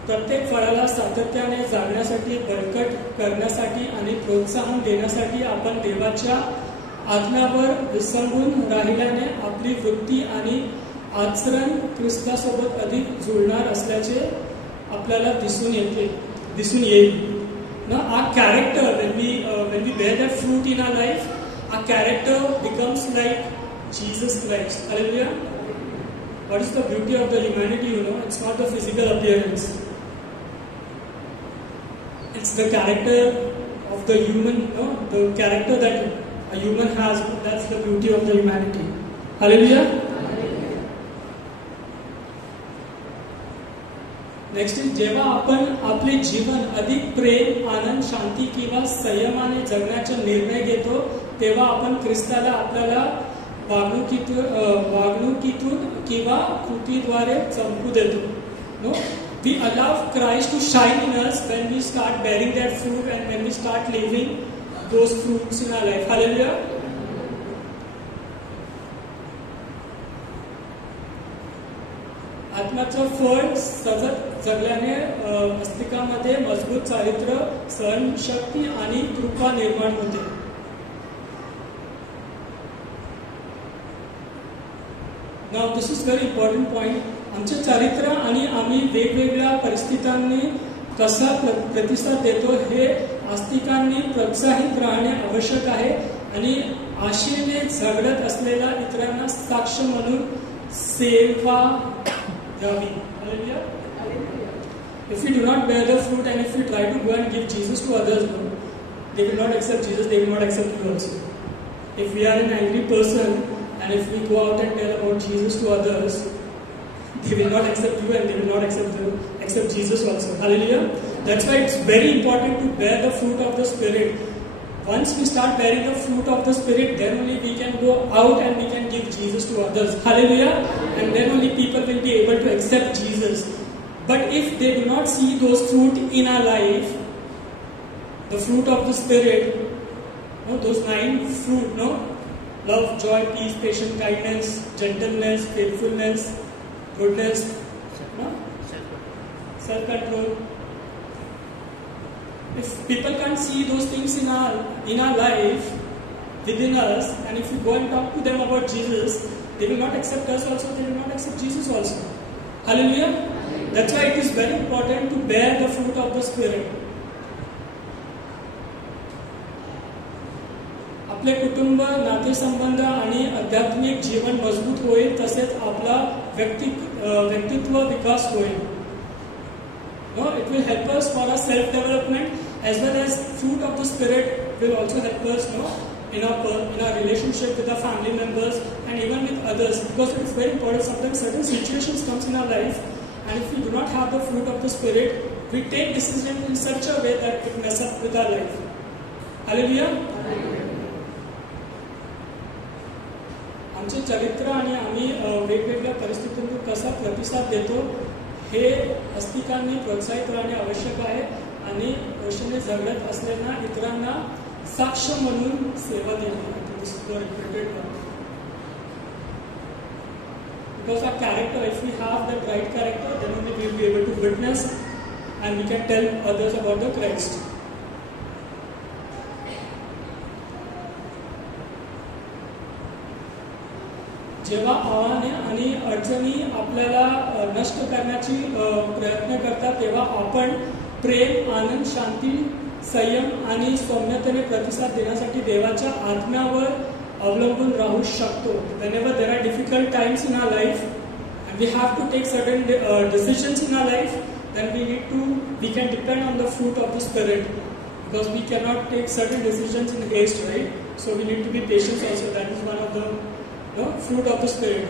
प्रत्येक फळाला सातत्याने जागण्यासाठी, बळकट करण्यासाठी आणि प्रोत्साहन देण्यासाठी आपण देवाच्या आत्म्यावर विसंबून राहिल्याने आपली वृत्ती आणि आचरण ख्रिस्तासोबत अधिक जुळणार असल्याचे आपल्याला दिसून येईल. Our character, when we bear that fruit in our life, our character becomes like Jesus Christ. Hallelujah. What is the beauty of the humanity? It's not the physical appearance. It's the character of the human, the character that a human has. That's the beauty of the humanity. Hallelujah. Next is जेव्हा आपण आपले जीवन अधिक प्रेम, आनंद, शांती किंवा संयमाने जगण्याचा निर्णय घेतो, तेव्हा आपण ख्रिस्ताला आपल्याला वागणुकीतून किंवा कृतीद्वारे चमकू देतो. No, we allow Christ to shine in us when we start bearing that fruit and when we start living those fruits in our life. Hallelujah. आत्म्याचं फळ सतत जगल्याने अस्तिकामध्ये मजबूत चारित्र्य, सहनशक्ती आणि कृपा निर्माण होते. Now this is very important point. आमचे चारित्र्य आणि आम्ही वेगवेगळ्या परिस्थितींनी कसा प्रतिसाद देतो हे आस्तिकांनी प्रोत्साहित राहणे आवश्यक आहे आणि आशेने झगडत असलेल्या इतरांना साक्ष म्हणून सेवा द्यावी. Hallelujah. If we do not bear the fruit and if we try to go and give Jesus to others, they will not accept Jesus, they will not accept you also. If we are an angry person and if we go out and tell about Jesus to others, they will not accept you and they will not accept Jesus also. Hallelujah. That's why it's very important to bear the fruit of the Spirit. Once we start bearing the fruit of the Spirit, then only we can go out and we can give Jesus to others. Hallelujah. And then only people will be able to accept Jesus. But if they do not see those fruit in our life, the fruit of the Spirit, those 9 fruit, love, joy, peace, patience, kindness, gentleness, faithfulness, goodness, self-control. If people can't see those things in our life, within us, and if we go and talk to them about Jesus, they will not accept us also, they will not accept Jesus also. Hallelujah. That's why it is very important to bear the fruit of the Spirit. आपले कुटुंब, नातेसंबंध आणि आध्यात्मिक जीवन मजबूत होईल, तसेच आपला व्यक्तित्व विकास होईल. It will help us for our self-development, as well as fruit of the Spirit will also help us in our relationship with our family members and even with others, because it is very important. Sometimes certain situations comes in our life, and if we do not have the fruit of the Spirit, we take decisions in such a way that it mess up with our life. Hallelujah. आमचे चरित्र आणि आम्ही वेगवेगळ्या परिस्थितीतून कसा प्रतिसाद देतो हे अस्तिकांनी प्रोत्साहित राहणे आवश्यक आहे आणि आशेने झगडत असलेल्या इतरांना साक्ष म्हणून सेवा देणे. Because our character, if we have that right character, then only we will be able to witness and we can tell others about the Christ. जेव्हा आव्हाने आणि अडचणी आपल्याला नष्ट करण्याची प्रयत्न करतात, तेव्हा आपण प्रेम, आनंद, शांती, संयम आणि सौम्यतेने प्रतिसाद देण्यासाठी देवाच्या आत्म्यावर अवलंबून राहू शकतो. Whenever there are difficult times in our life and we have to take certain decisions in our life, then we can depend on the fruit of the Spirit, because we cannot take certain decisions in haste, right? So we need to be patient also. That is one of the fruit of the Spirit.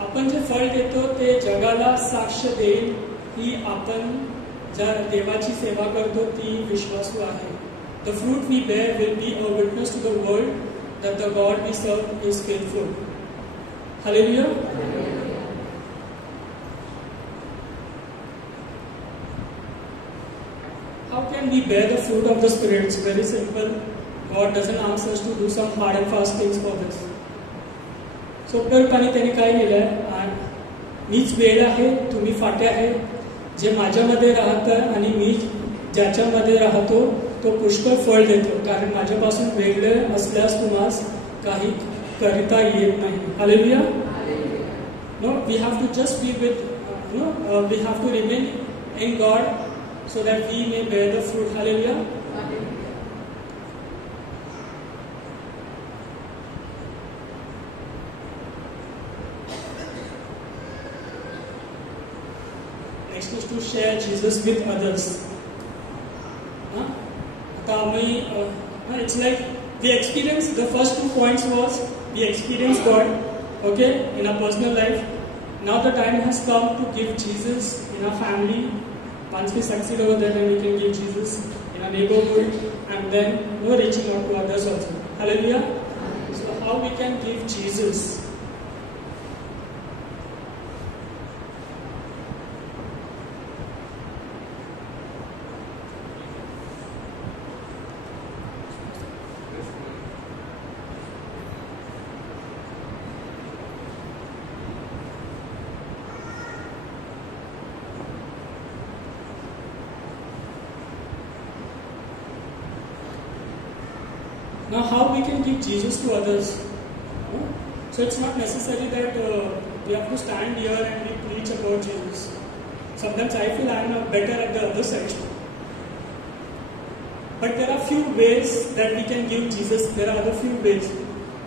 आपण जे फळ देतो ते जगाला साक्ष देईल की आपण ज्या देवाची सेवा करतो ती विश्वासू आहे. The fruit we bear will be a witness to the world that the God we serve is faithful. Hallelujah. How can we bear the fruit of the Spirit? It's very simple. God doesn't ask us to do some hard and fast things for this. सोपटपणे त्यांनी काय लिहिलंय, मीच वेळ आहे, तुम्ही फाटे आहे, जे माझ्यामध्ये राहतं आणि मी ज्याच्यामध्ये राहतो तो पुष्कळ फळ देतो, कारण माझ्यापासून वेगळे असल्यास तुम्हाला काही करता येत नाही. Hallelujah. No, we have to just be with, we have to remain in God so that we may bear the fruit. Hallelujah. Next is to share Jesus with others. it's like we experience the first 2 points was we experience God, okay, in our personal life. Now the time has come to give Jesus in our family. Once we succeed over there, then we can give Jesus in our neighborhood, and then reaching out to others also. Hallelujah. So how we can give Jesus? Now, how we can give Jesus to others? So it's not necessary that we have to stand here and we preach about Jesus. Sometimes I feel I am better at the other side. But there are few ways that we can give Jesus. There are other few ways.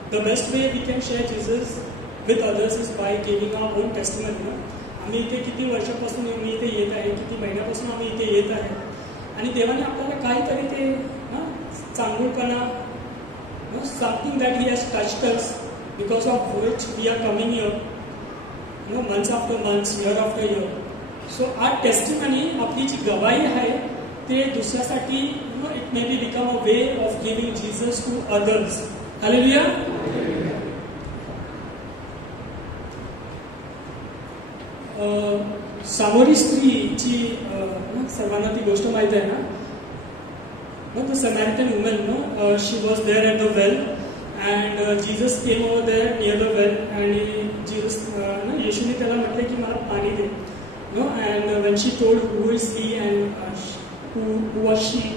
The best way we can share Jesus with others is by giving our own testimony. आम्ही इथे किती वर्षापासून मी इथे येत आहे, किती महिन्यापासून आम्ही इथे येत आहे, आणि देवाने आपल्याला काहीतरी ते चांगुलपणा, something that He has touched us, because of which we are coming here, months after months, year after year. So our testimony, आपली जी गवाही आहे, ते दुसऱ्यासाठी, it may become a way of giving Jesus to others. Hallelujah. सामोरी स्त्रीची सर्वांना ती गोष्ट माहित आहे ना. The Samaritan woman, she was there at the well, and Jesus came over there near the well, and येशूने त्याला म्हटले की मला पाणी दे. And when she told who is he and who was she,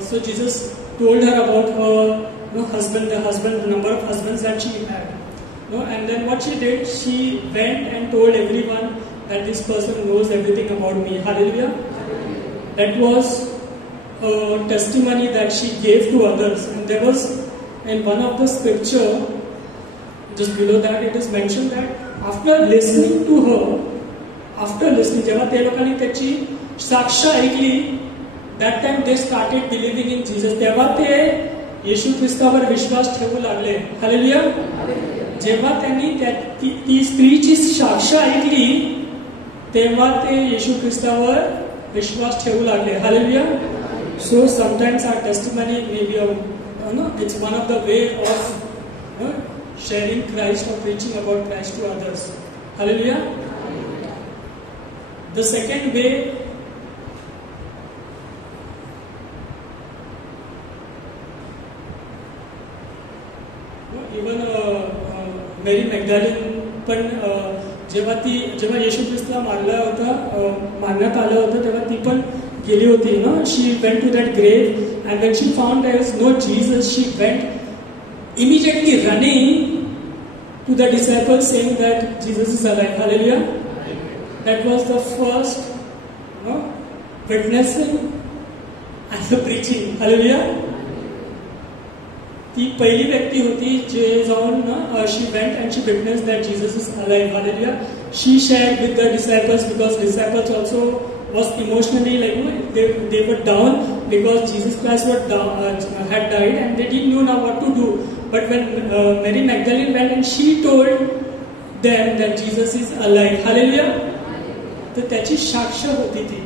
so Jesus told her about her husband, the number of husbands that she had. And then what she did, she went and told everyone that this person knows everything about me. Hallelujah. That was a testimony that she gave to others. And there was, in one of the scripture, just below that, it is mentioned that after listening to her, जेव्हा ते लोकांनी त्याची साक्ष ऐकली, that time they started believing in Jesus. तेव्हा ते येशू ख्रिस्तावर विश्वास ठेवू लागले. हालेलुया. जेव्हा त्यांनी ती स्त्रीची साक्ष ऐकली, तेव्हा ते येशू ख्रिस्तावर विश्वास ठेवू लागले. Hallelujah. So sometimes our testimony may be it's one of the way of sharing Christ or preaching about Christ to others. Hallelujah. The second way, even Mary Magdalene पण जेव्हा येशू ख्रिस्ताला मारण्यात आलं होतं, तेव्हा ती पण गेली होती. She went to that grave, and when she found there was no Jesus, she went immediately running to the disciples saying that Jesus is alive. Hallelujah. That was the first witnessing and the preaching. Hallelujah. ती पहिली व्यक्ती होती जे जाऊन she went and she witnessed that Jesus is alive. Hallelujah. She shared with the disciples, because disciples also was emotionally they were down because Jesus Christ had died, and they didn't know now what to do. But when Mary Magdalene went and she told them that Jesus is alive. Hallelujah. तर त्याची साक्ष होती ती.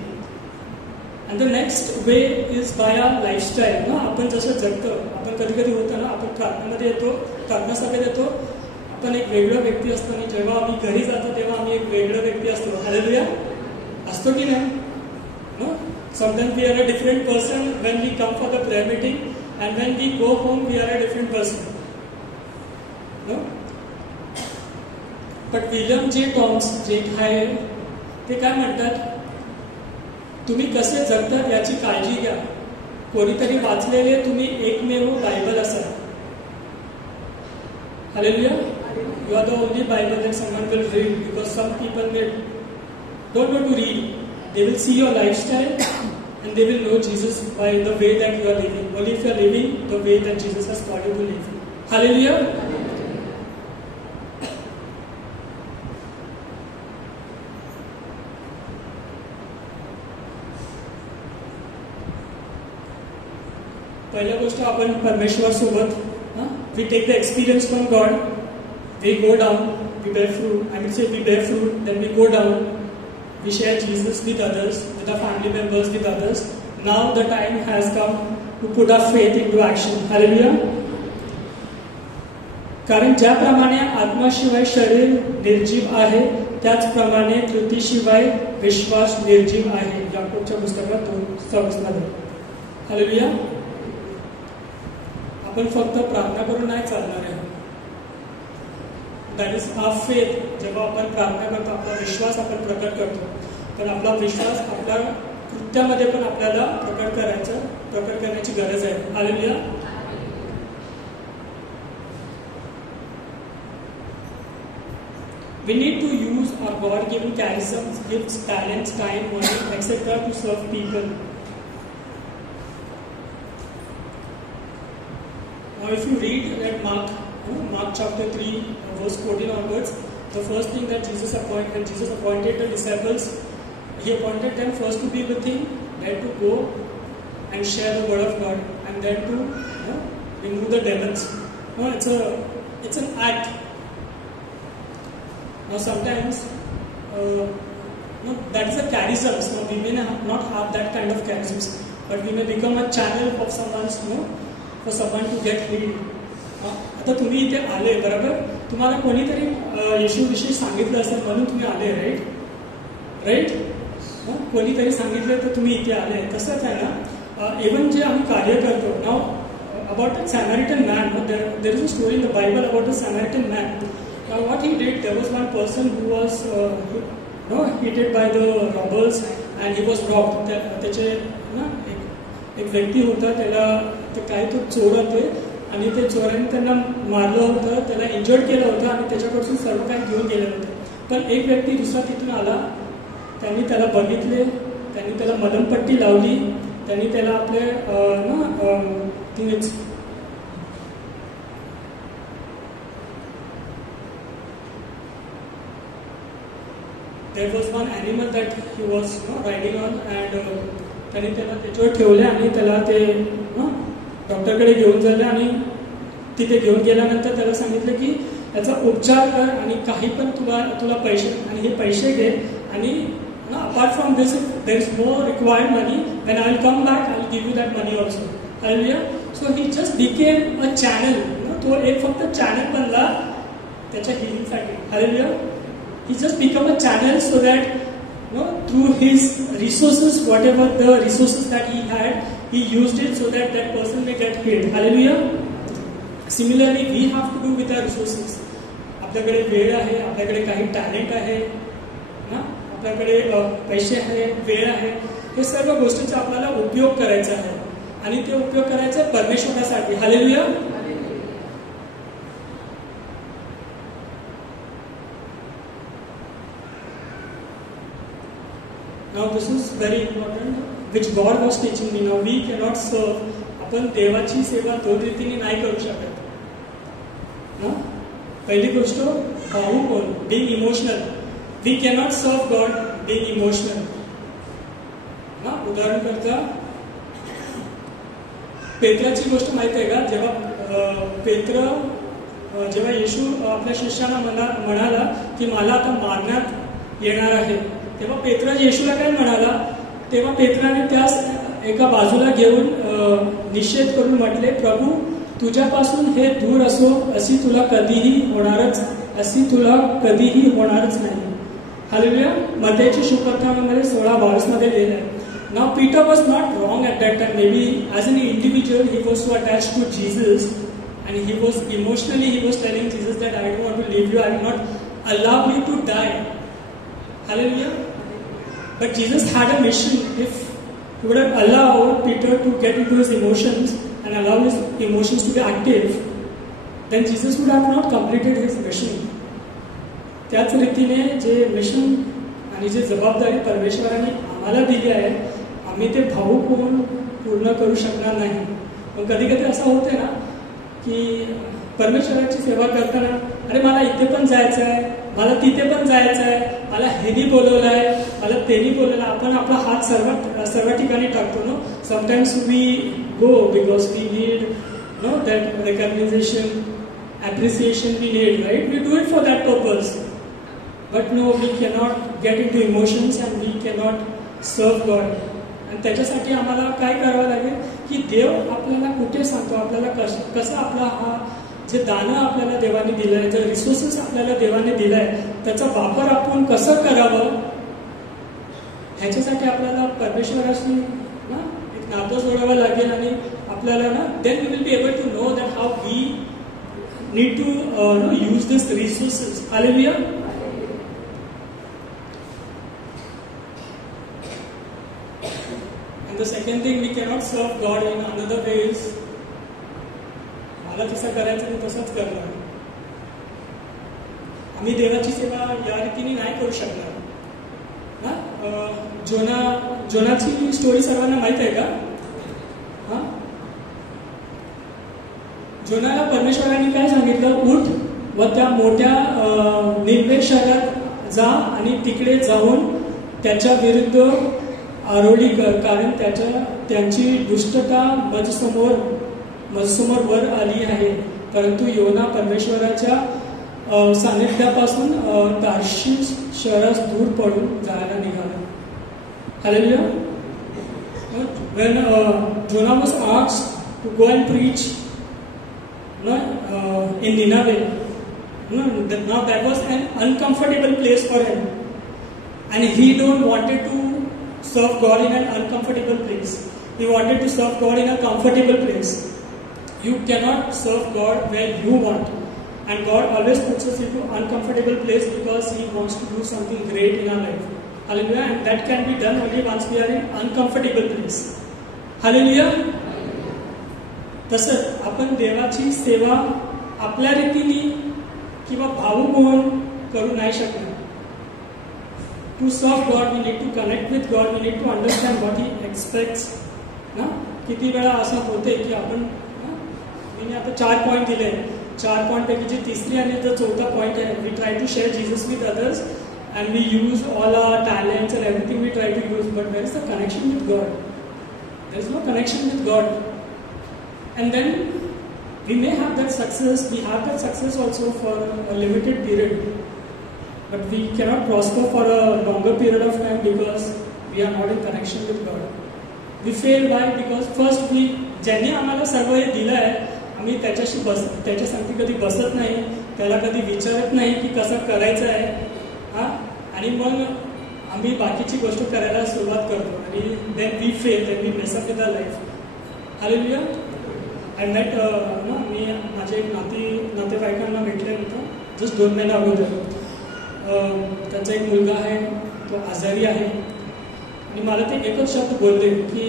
And the next way is by our lifestyle. आपण जसं जगतो, आपण कधी कधी होतं ना, आपण प्रार्थनेमध्ये येतो, प्रार्थना सभेत येतो, आपण एक वेगळं व्यक्ती असतो, आणि जेव्हा आम्ही घरी जातो तेव्हा आम्ही एक वेगळं व्यक्ती असतो. हालेलुया. असतो की नाही? Sometimes we are a different person when we come for the prayer meeting, and when we go home we are a different person. No? But William J. Thomas जे आहे ते काय म्हणतात, तुम्ही कसे जगतात याची काळजी घ्या. कोणीतरी वाचलेले तुम्ही एकमेव बायबल असाल. Hallelujah. You are the only Bible that someone will read, because some people don't know to read. They will see your lifestyle and they will know Jesus by the way that you are living. Only if you are living the way that Jesus has called you to live. Hallelujah. पहिल्या गोष्ट आपण परमेश्वर सोबत we take the experience from God, we go down, we bear fruit, I mean say we bear fruit, then we go down, we share Jesus with others, with our family members, with others. Now the time has come to put our faith into action. Hallelujah. कारण ज्याप्रमाणे आत्माशिवाय शरीर निर्जीव आहे, त्याचप्रमाणे कृतीशिवाय विश्वास निर्जीव आहे. याकोबच्या पुस्तकात 2:26. हालेलुया. आपण फक्त प्रार्थना करून नाही चालणार आहे. That is our faith. जेव्हा आपण प्रार्थना करतो, आपला विश्वास आपण प्रकट करतो, पण आपला विश्वास आपल्या कृत्यामध्ये पण आपल्याला प्रकट करण्याची गरज आहे. Hallelujah. We need to use our God-given charisms, gifts, talents, time, money, etc. to serve people. Now, if you read Mark chapter 3, verse 14 onwards, the first thing that when Jesus appointed the disciples, he appointed them first to be with him, then to go and share the word of God, and then to remove the demons. It's an act. Now sometimes that is a charisms. Now we may not have that kind of charisms, but we may become a channel of someone's, for someone to get healed. आता तुम्ही इथे आले, बरोबर? तुम्हाला कोणीतरी येशूविषयी सांगितलं असेल म्हणून तुम्ही आले, राईट? कोणीतरी सांगितलं तर तुम्ही इथे आले. तसंच आहे ना, इव्हन जे आम्ही कार्य करतो. Now about a Samaritan man, there is a story in the Bible about a Samaritan man. Now what he did, there was one person who was hit by the robbers and he was robbed. त्याचे एक व्यक्ती होता, त्याला काय तो चोर होते आणि ते चोरांनी त्यांना मारलं होतं, त्याला इंजर्ड केलं होतं आणि त्याच्यापासून सर्व काही घेऊन गेलं होतं. पण एक व्यक्ती दुसरा तिथून आला, त्यांनी त्याला बघितले, त्यांनी त्याला मलमपट्टी लावली, त्यांनी त्याला आपले there was one animal that he was riding on and त्यांनी त्याला त्याच्यावर ठेवले आणि त्याला ते डॉक्टरकडे घेऊन झाले आणि तिथे घेऊन गेल्यानंतर त्याला सांगितलं की याचा उपचार कर आणि काही पण तुला पैसे आणि हे पैसे घे आणि apart from this there is more required money when I will come back I will give you that money also. Hallelujah. So he just became a channel. तो एक फक्त चॅनल बनला त्याच्या हिलिंगसाठी. Hallelujah. He just become a channel so that through his resources, whatever the resources that he had, he used it so that that person may get healed. Hallelujah. Similarly, we have to do with our resources. आपल्याकडे वेळ आहे, आपल्याकडे काही टॅलेंट आहे, आपल्याकडे पैसे आहे, वेळ आहे, हे सर्व गोष्टींचा आपल्याला उपयोग करायचा आहे आणि ते उपयोग करायचा परमेश्वरासाठी. Hallelujah. Now this is very important, which God was teaching me. Now we cannot serve. आपण देवाची सेवा दोन रीतीने नाही करू शकत. पहिली गोष्ट, भावुक होऊन, being emotional. We cannot serve God being emotional. उदाहरण करता पेत्राची गोष्ट माहिती आहे का? जेव्हा येशू आपल्या शिष्यांना म्हणाला की मला आता मारण्यात येणार आहे, तेव्हा पेत्रा येशूला काय म्हणाला, तेव्हा पेत्राने त्यास एका बाजूला घेऊन निषेध करून म्हटले, प्रभू तुझ्यापासून हे दूर असो, अशी तुला कधीही होणारच नाही. हालेलुया. मत्थेच्या शुभकथामध्ये 16:22 मध्ये लिहिलं आहे. Now Peter was not wrong at that time. Maybe as an individual he was so attached to Jesus and he was telling Jesus that I don't want to leave you, I will not allow you to die. Hallelujah. But Jesus had a mission. If he would have allowed Peter to get into his emotions and allow his emotions to be active, then Jesus would have not completed his mission. त्याच रीतीने जे मिशन आणि जे जबाबदारी परमेश्वराने आम्हाला दिली आहे, आम्ही ते भावुक होऊन पूर्ण करू शकणार नाही. पण कधी कधी असं होते ना की परमेश्वराची सेवा करताना, अरे मला इथे पण जायचं आहे, मला तिथे पण जायचं आहे, मला हेनी बोलवलं आहे, मला तेनी बोलवलं. आपण आपला हात सर्व ठिकाणी टाकतो ना. Sometimes we go because we need that recognition, appreciation we need, right? We do it for that purpose. But no, we cannot get into emotions and we cannot serve God. आणि त्याच्यासाठी आम्हाला काय करावं लागेल की देव आपल्याला कुठे सांगतो, आपल्याला कसं आपला हा जे दानं आपल्याला देवाने दिलंय, जे रिसोर्सेस आपल्याला देवाने दिलाय, त्याचा वापर आपण कसं करावं ह्याच्यासाठी आपल्याला परमेश्वराशी ना एक नातं जोडावं लागेल. आणि आपल्याला ना then we will be able to know that how we need to use this resources. Hallelujah. The second thing, we cannot serve God in another ways. मला तसं करायचं मी तसंच करणार. आम्ही देवाची सेवा या रीतीने नाही करू शकणार ना. जोनाची स्टोरी सर्वांना माहित आहे का? जोनाला परमेश्वरांनी काय सांगितलं, उठ व त्या मोठ्या निनवे शहरात जा आणि तिकडे जाऊन त्याच्या विरुद्ध आरोळी कर, कारण त्यांची दुष्टता माझ्यासमोर वर आली आहे. परंतु योना परमेश्वराच्या सानिध्यापासून तार्शिश शहरास दूर पडून जायला निघाला. Hallelujah. When Jonah was asked to go and preach in Nineveh, now that was an uncomfortable place for him, and he don't wanted to serve God in an uncomfortable place. He wanted to serve God in a comfortable place. You cannot serve God where you want, and God always puts us into uncomfortable place because He wants to do something great in our life. Hallelujah. And that can be done only once we are in uncomfortable place. Hallelujah. तसंच आपण देवाची सेवा आपल्या रीतीने किंवा भावुक होऊन करू नाही शकणार. To serve God, we need to connect with God. We need to understand what He expects. ना किती वेळा असं होते की आपण मी आता 4 पॉइंट दिले, 4 पॉइंट पैकी जे तिसरी आणि जो चौथा पॉइंट आहे, we try to share Jesus with others and we use all our talents and everything we try to use, but where is the connection with God? There is no connection with God. And then we may have that success, we have that success also for a limited period, but we cannot prosper for a longer period of time because we are not in connection with God. We fail why? Because first ज्यांनी आम्हाला सर्व हे दिलं आहे, आम्ही त्याच्या संगती कधी बसत नाही, त्याला कधी विचारत नाही की कसं करायचं आहे, आणि मग आम्ही बाकीची गोष्ट करायला सुरुवात करतो आणि then we fail, then we mess up with our life. Hallelujah. I met मी माझे नातेवाईकांना भेटले होतं जस्ट 2 महिने अगोदर. त्यांचा एक मुलगा आहे, तो आजारी आहे, आणि मला ते एकच शब्द बोलले की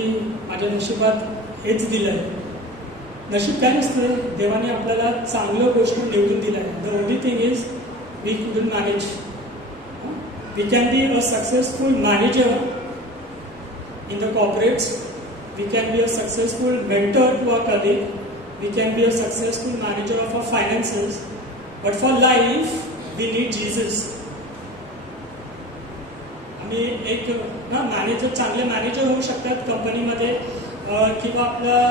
माझ्या नशिबात हेच दिलं आहे. नशीब काय नसतं, देवाने आपल्याला चांगलं गोष्ट निवडून दिलं आहे. The only thing is we couldn't manage. We can be a successful manager in the corporates. We can be a successful mentor to our colleague. We can be a successful manager of our finances. But for life, we need Jesus. आम्ही एक मॅनेजर, चांगले मॅनेजर होऊ शकतात कंपनीमध्ये, किंवा आपल्या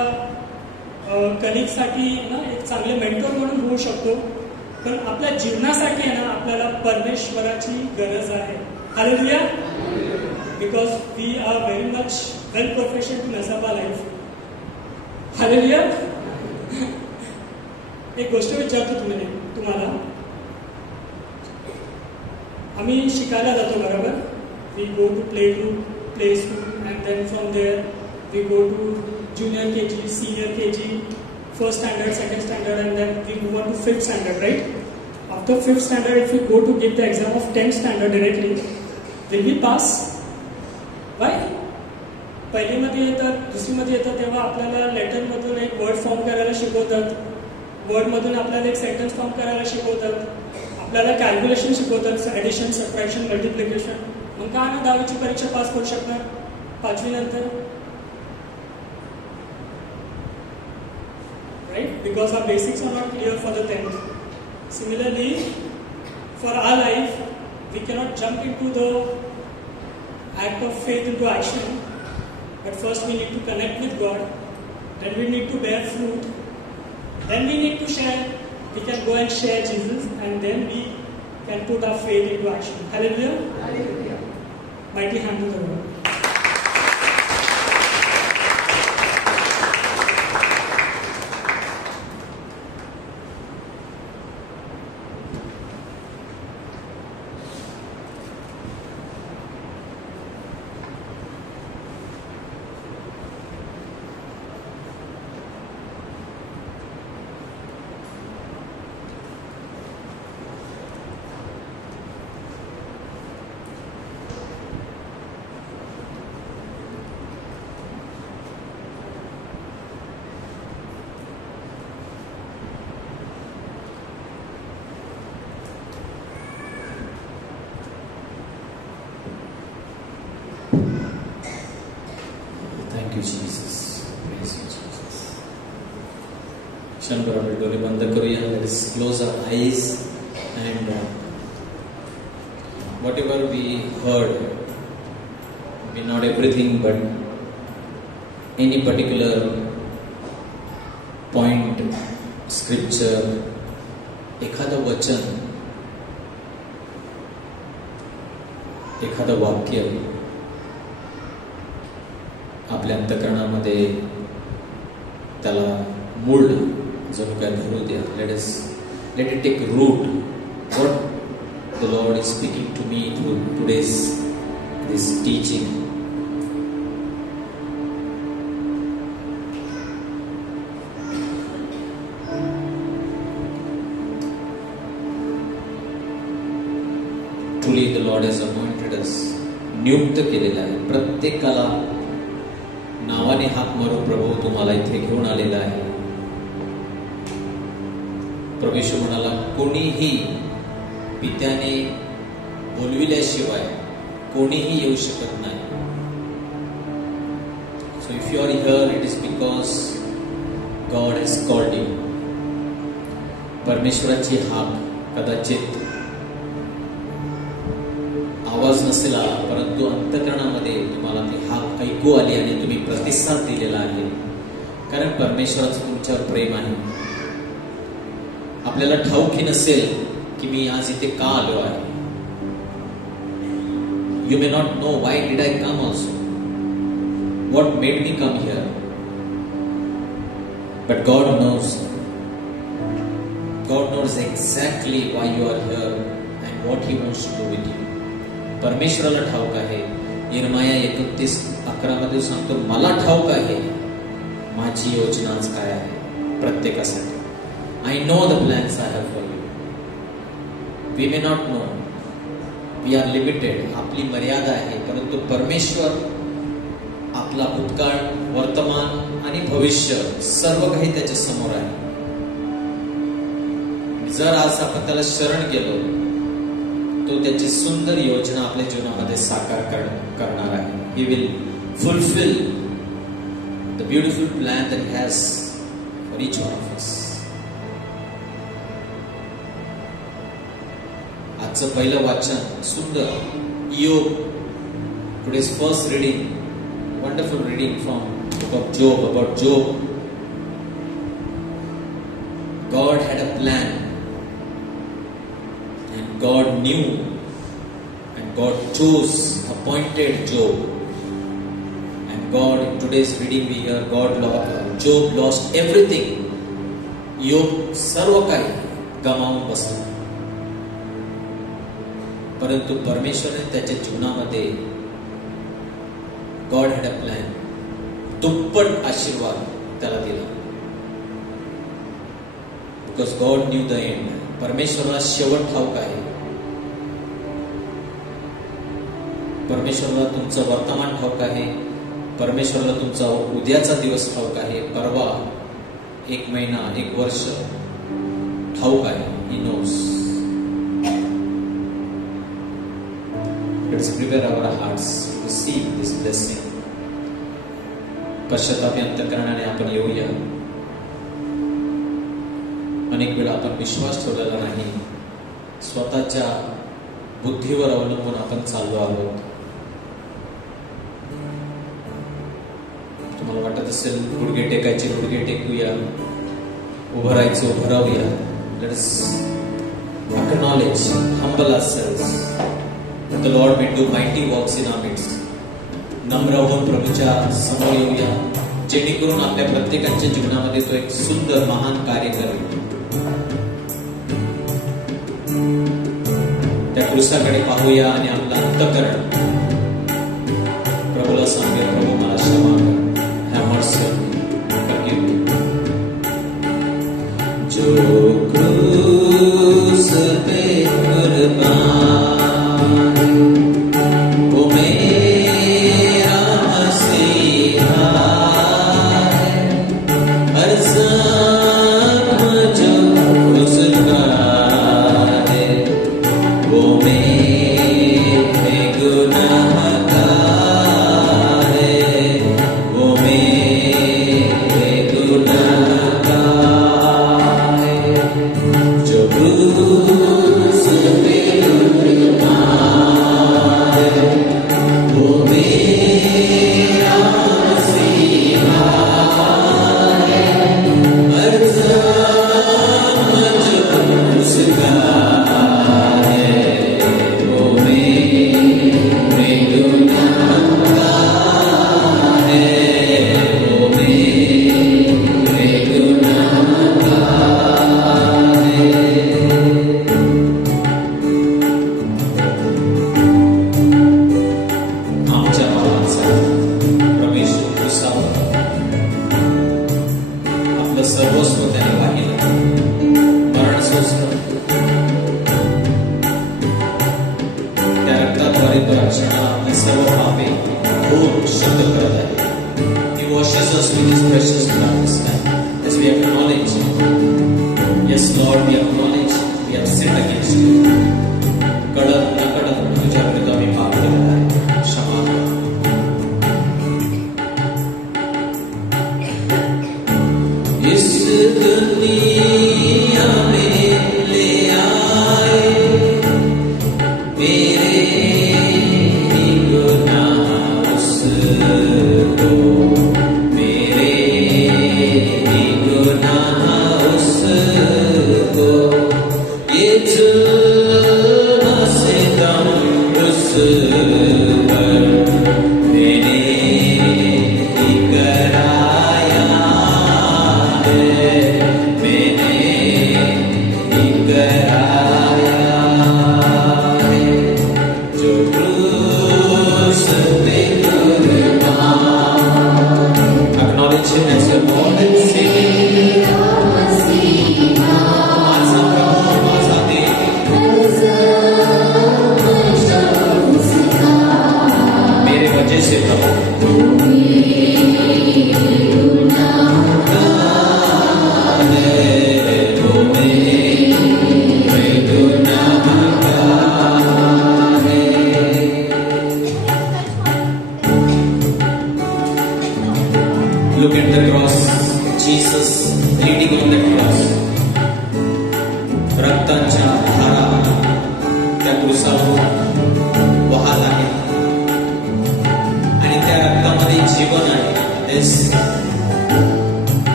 कलिगसाठी एक चांगले मेंटर म्हणून होऊ शकतो. पण आपल्या जीवनासाठी आपल्याला परमेश्वराची गरज आहे. Hallelujah. Because we are very much well profession to mess up our life. Hallelujah. एक गोष्ट विचारतो तुम्हाला. आम्ही शिकायला जातो बरोबर. We go to play school and then from there we go to junior KG, senior KG, first standard, second standard, and then we move on to 5th standard, right? After 5th standard, if we go to give the exam of 10th standard directly, will we pass? Why? पहिलीमध्ये येतात, दुसरीमध्ये येतात तेव्हा आपल्याला लेटरमधून एक word form करायला शिकवतात, वर्डमधून आपल्याला एक सेंटेन्स फॉर्म करायला शिकवतात, आपल्याला कॅल्क्युलेशन शिकवतात, ॲडिशन, सबट्रॅक्शन, मल्टिप्लिकेशन. मग का आम्ही 10वीची परीक्षा पास करू शकणार 5वी नंतर? Because our basics are not clear for the 10th. Similarly, for our life, we cannot jump into the act of faith into action. But first we need to connect with God. then we need to bear fruit, then we need to share. We can go and share Jesus, and then we can put our faith into action. Hallelujah. Hallelujah. Mighty hand to the Lord. Thank you, Jesus. Praise you, Jesus. क्षणभर आपण डोळे बंद करूया. Let us close our eyes and whatever we heard, maybe not everything, but any particular point, scripture, एखादं वचन, एखादं वाक्य आपल्या अंतःकरणामध्ये त्याला मूळ जणू काय धरू द्या. Let it take root. What the Lord is speaking to me through today's this teaching. Truly the Lord has appointed us. नियुक्त केलेला आहे. प्रत्येकाला नावाने हाक मारून प्रभू तुम्हाला इथे घेऊन आलेला आहे. प्रभू येशू म्हणाला, कोणीही पित्याने बोलविल्याशिवाय कोणीही येऊ शकत नाही. So if you are here, it is because God has called you. परमेश्वराची हाक कदाचित आवाज नसेल आला, परंतु अंतःकरणामध्ये तुम्हाला ती हाक ऐकू आली आणि तुम्ही प्रतिसाद दिलेला आहे. कारण परमेश्वराचं तुमच्यावर प्रेम आहे. आपल्याला ठाऊकी नसेल की मी आज इथे का आलो आहे. You may not know why did I come also, what made me come here, but God knows. God knows exactly why you are here and what he wants to do with you. परमेश्वराला ठाऊक आहे. यिर्मया 31:11 मध्ये सांगतो, मला ठाऊक आहे माझी योजना आज काय आहे प्रत्येकासाठी. I know the plans I have for you. We may not know, we are limited. आपली मर्यादा आहे, परंतु परमेश्वर आपला भूतकाळ, वर्तमान आणि भविष्य सर्व काही त्याच्या समोर आहे. जर आज आपण त्याला शरण गेलो, तो त्याची सुंदर योजना आपल्या जीवनामध्ये साकार करणार आहे. He will fulfil the beautiful plan that he has for each one of us. आजचं पहिलं वाचन सुंदर. योग. Today's first reading, wonderful reading from book of Job, about Job. God had a plan. God knew and God chose, appointed Job. And God, in today's reading we hear Job lost everything. योग सर्व काही गमावून बसला, परंतु परमेश्वराने त्याच्या जीवनामध्ये God had a plan. दुप्पट आशीर्वाद त्याला दिला. Because God knew the end. परमेश्वराला शेवट ठाऊक आहे. परमेश्वराला तुमचं वर्तमान ठाऊक आहे. परमेश्वराला तुमचा उद्याचा दिवस ठाऊक आहे. परवा, 1 महिना, 1 वर्ष ठाऊक आहे. He knows. Let's prepare our hearts to receive this blessing. पश्चातापी अंतःकरणाने आपण येऊया. अनेक वेळा आपण विश्वास ठेवलेला नाही. स्वतःच्या बुद्धीवर अवलंबून आपण चाललो आहोत. तुम्हाला वाटत वाटत असेल गुडघे टेकायचे गुडघे टेकूया, उभं राहायचं उभं राहूया. Let's acknowledge, humble ourselves that the Lord may do mighty works in our midst. नम्र होऊन प्रभूच्या समोर येऊया, जेणेकरून आपल्या प्रत्येकाच्या जीवनामध्ये तो एक सुंदर महान कार्य करेल. त्या क्रूसाकडे पाहूया आणि आपला अंतःकरण प्रभूला सांगूया, प्रभू मला क्षमा कर, have mercy on me, forgive me. जो क्रूस पे कुर्बान वो मेरा मसीहा है, हर जख्म जो उसका है वो मेरे गुनाह का है, वो मेरे गुनाह का है. जो क्रूस पे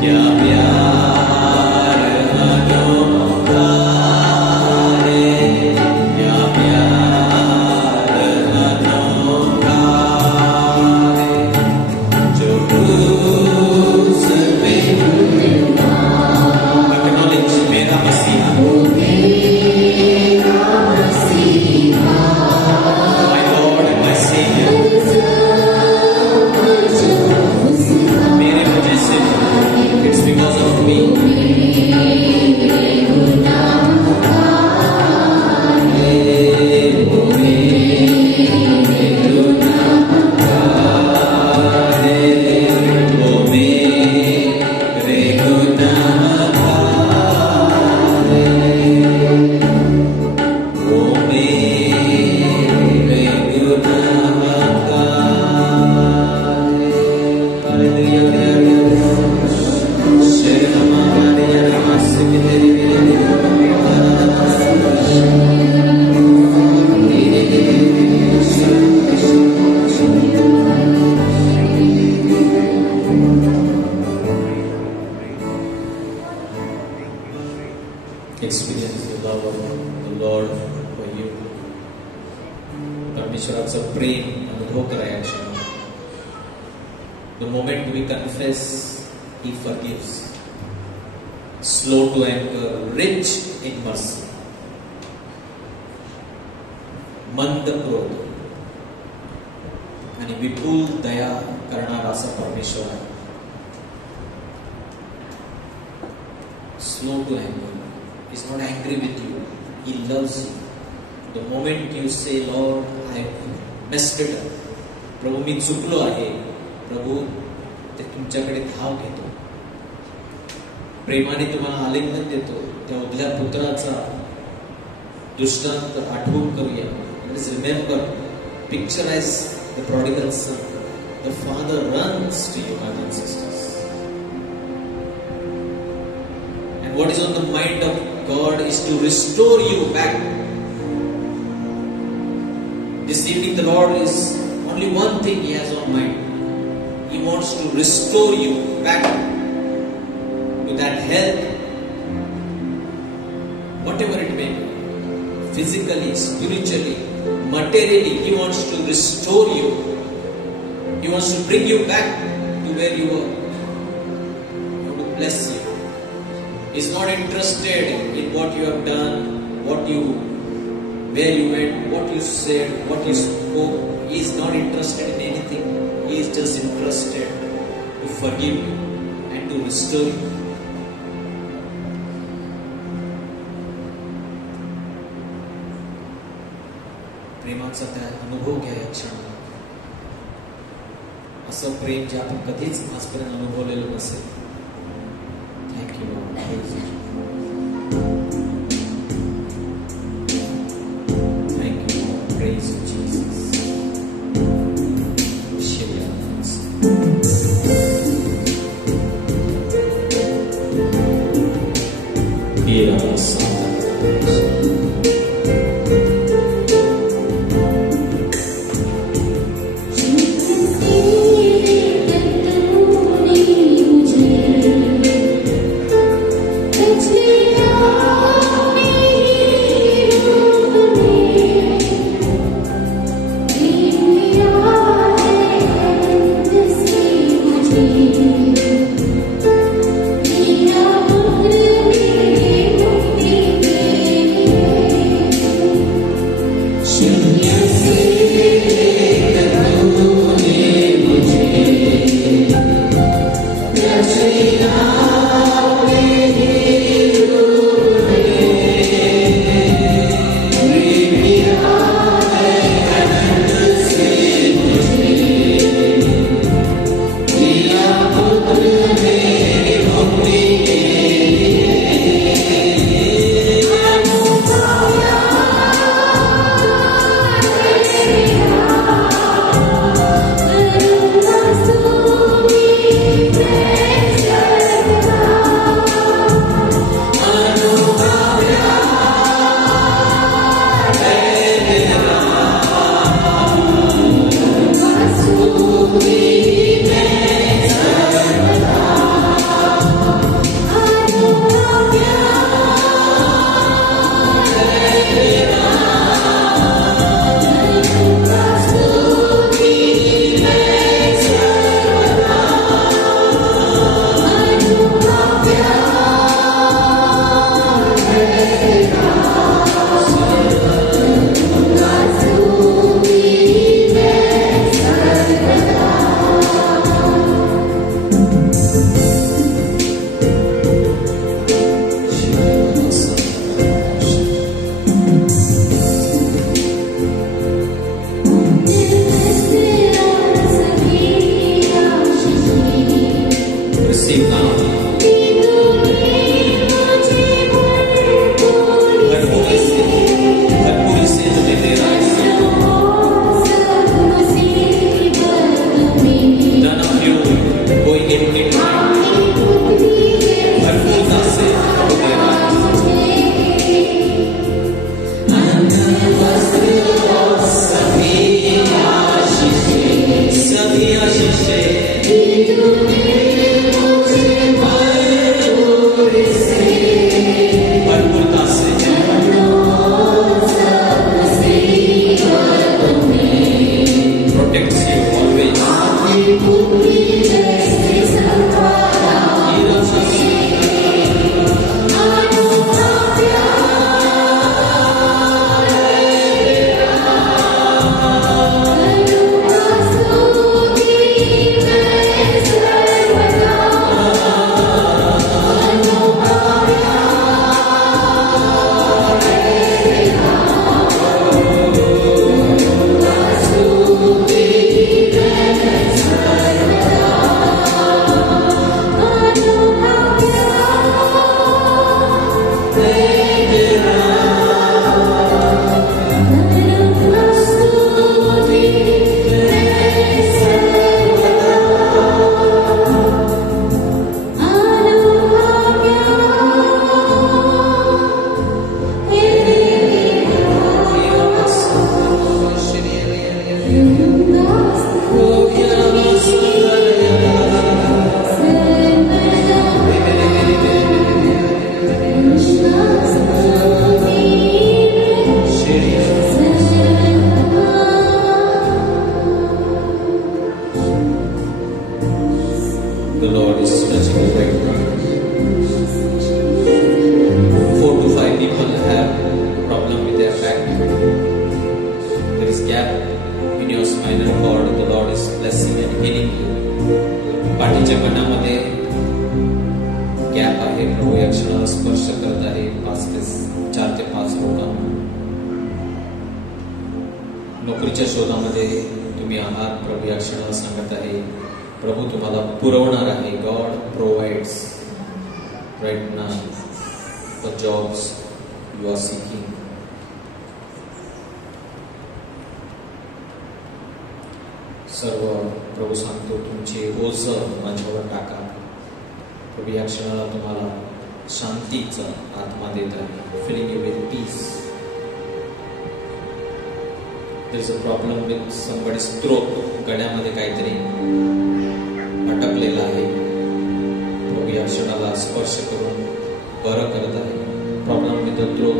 क्या प्यार love of the Lord for you. परमेश्वराचं प्रेम अनुभव करा या क्षणी. The moment we confess, He forgives. Slow to anger, rich in mercy. मंद क्रोध आणि विपुल दया करणारा असा परमेश्वर आहे. Slow to anger. He's not angry with you. He loves you. The moment you say, Lord, I messed it up. प्रभू मी चुकलो आहे. प्रभू ते तुमच्याकडे धाव घेतो. प्रेमाने तुम्हाला आलिंगन देतो. त्या उरल्या पुत्राचा दृष्टांत आठवून करूया. Let's remember, picturize the prodigal son. The father runs to you, brothers and sisters. And what is on the mind of God is to restore you back. This evening the Lord is only one thing He has on mind. He wants to restore you back to that health, whatever it may be. Physically, spiritually, materially, He wants to restore you. He wants to bring you back to where you were. He wants to bless you. He's not interested in what you have done, where you went, what you said, what you spoke. He is not interested in anything. He is just interested to forgive you and to restore you. प्रेमाचा त्या अनुभव घ्या या क्षणात. असं प्रेम जे आपण कधीच आजपर्यंत अनुभवलेलं नसेल. Thank you Lord. Thank you Lord. Praise Jesus. नोकरीच्या शोधामध्ये तुम्ही आहात, प्रभू या क्षणाला सांगत आहे, प्रभू तुम्हाला पुरवणार आहे. God provides right now the jobs you are seeking. सर्व प्रभू सांगतो तुमचे ओझ माझ्यावर टाका. प्रभू या क्षणाला तुम्हाला शांतीचा आत्मा देत आहे. Filling you with peace. There is a problem with somebody's throat. गळ्यामध्ये काहीतरी अटकलेलं आहे. प्रभू या क्षणाला स्पर्श करून बरं करत आहे. प्रॉब्लेम विथ द थ्रोट,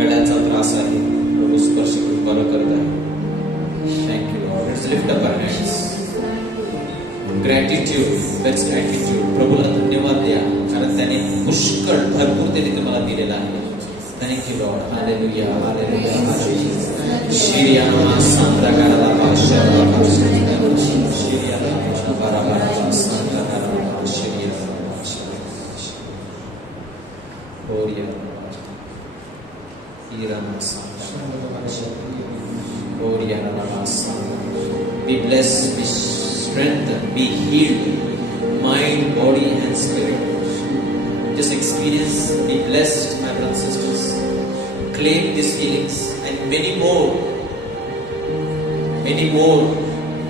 गळ्याचा त्रास आहे. प्रभू स्पर्श करून बरं करत आहे. Thank you Lord. Let's lift up our hands. Gratitude, best gratitude. प्रभूला धन्यवाद द्या, कारण त्याने पुष्कळ भरपूर त्याने तुम्हाला दिलेला आहे. Thank you Lord. Hallelujah, hallelujah, hallelujah. शिरियाना सांद्रा गारा पाशरा पाशरा शिरियाना बारा बारा सांद्रा गारा शिरियाना ओरिया ईराना सांद्रा ओरिया ना Sandra. Be blessed, be strengthened, be healed, mind, body and spirit. Just experience, be blessed, my brothers and sisters. Claim these healings and many more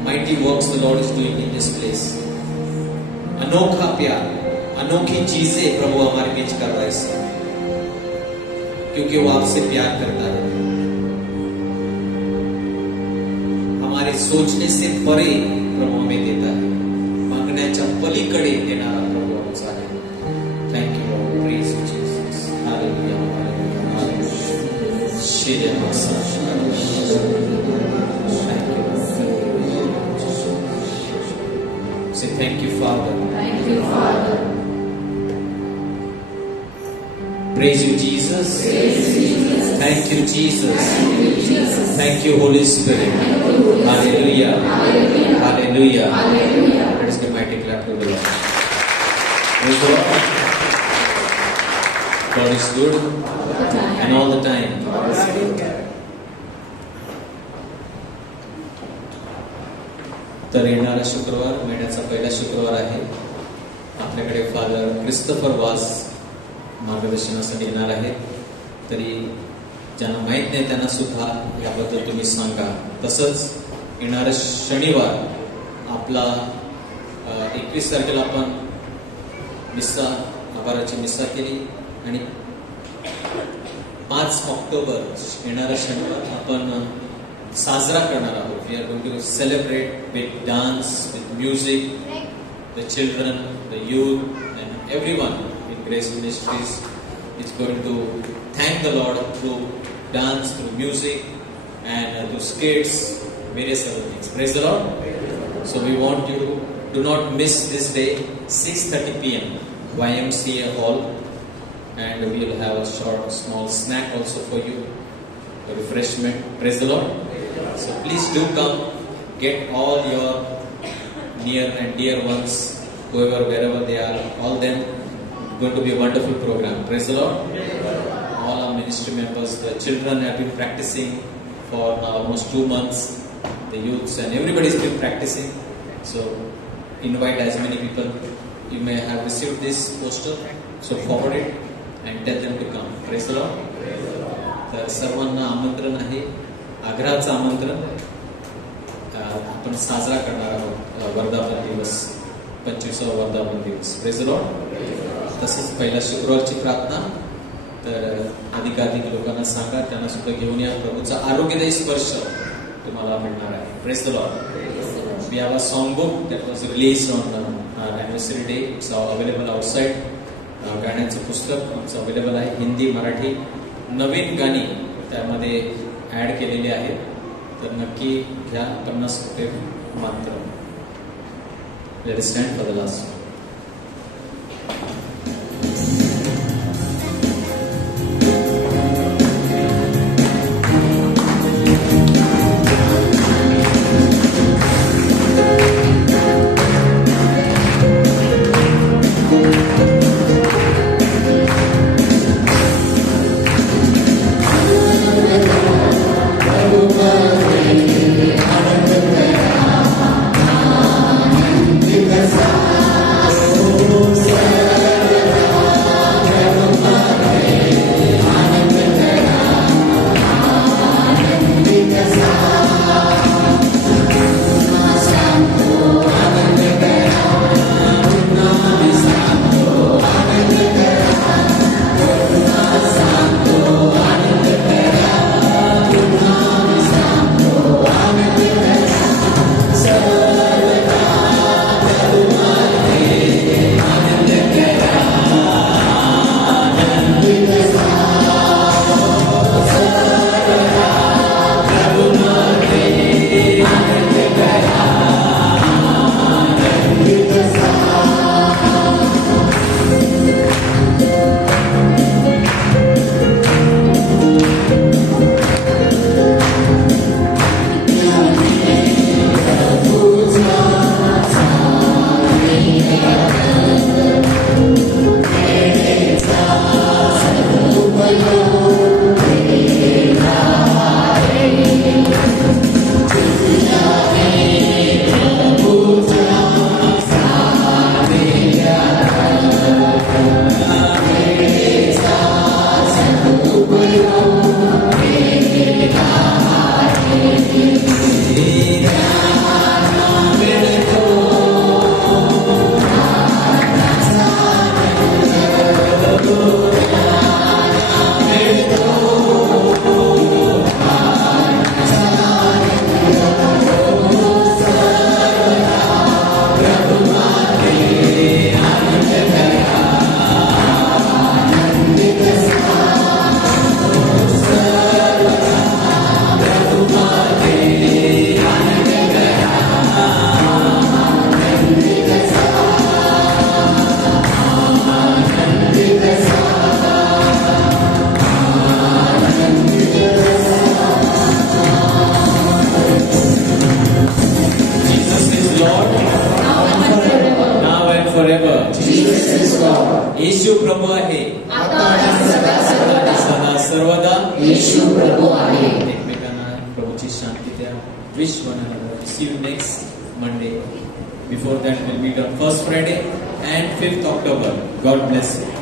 mighty works the Lord is doing in this place. अनोखा प्यार, अनोखी चीजें प्रभु हमारे बीच कर रहा है, क्योंकि वो आपसे प्यार करता है. हमारे सोचने से परे प्रभु हमें देता है. मागण्याच्या पलीकडे देणारा प्रभु आमचा आहे. Thank you Lord. Praise you Jesus. Hallelujah, hallelujah, hallelujah. शिरिया मासा. Say thank you, Father. Thank you, Father. Praise you, Jesus. Praise you, Jesus. Thank you, Jesus. Thank you, Jesus. Thank you, Holy Spirit. Thank you, Holy Hallelujah. Hallelujah. Hallelujah. Hallelujah. Let us give a mighty clap to the Lord. Praise the Lord. God is good and all the time. तर येणारा शुक्रवार, महिन्याचा पहिला शुक्रवार आहे. आपल्याकडे father Christopher वास मार्गदर्शनासाठी येणार आहेत. तरी ज्यांना माहीत नाही त्यांना सुद्धा याबद्दल तुम्ही सांगा. तसंच येणारा शनिवार आपला 21 तारखेला आपण मिस्सा, आभाराची मिस्सा केली आणि 5 ऑक्टोबर येणारा शनिवार आपण साजरा करणार आहोत. We are going to celebrate with dance, with music. The children, the youth and everyone in Grace Ministries is going to thank the Lord through dance, through music and through skits, various other things. Praise the Lord. So we want you to do not miss this day, 6:30 p.m. YMCA hall, and we will have a short small snack also for you, a refreshment. Praise the Lord. So please do come, get all your near and dear ones, whoever, wherever they are, all them. Going to be a wonderful program. Praise the Lord. All our ministry members, the children have been practicing for now almost 2 months. The youths and everybody has been practicing. So invite as many people. You may have received this poster, so forward it and tell them to come. Praise the Lord. तर सर्वांना आमंत्रण आहे, आग्रहाचं आमंत्रण. आपण साजरा करणार आहोत वर्धापन दिवस, 25वा वर्धापन दिवस. Praise the Lord. तसंच पहिल्या शुक्रवारची प्रार्थना. तर अधिकाधिक लोकांना सांगा, त्यांना सुद्धा घेऊन या. प्रभूचा आरोग्यदायी स्पर्श तुम्हाला मिळणार आहे. Praise the Lord. We have a song book that was released on our anniversary day. It's available outside. गाण्याचं पुस्तक आमचं अवेलेबल आहे, हिंदी, मराठी. नवीन गाणी त्यामध्ये ऍड केलेली आहेत. तर नक्की घ्या. 50 रुपये मात्र. Let us stand for the last song. Thank you. and forever. Jesus is Lord. येशू प्रभू आहे. आता आणि सदा सर्वदा सदा सर्वदा येशू प्रभू आहे. एकमेकांना प्रभूची शांती द्या. Wish one another. See you next Monday. Before that we'll meet on first Friday and 5th October. God bless you.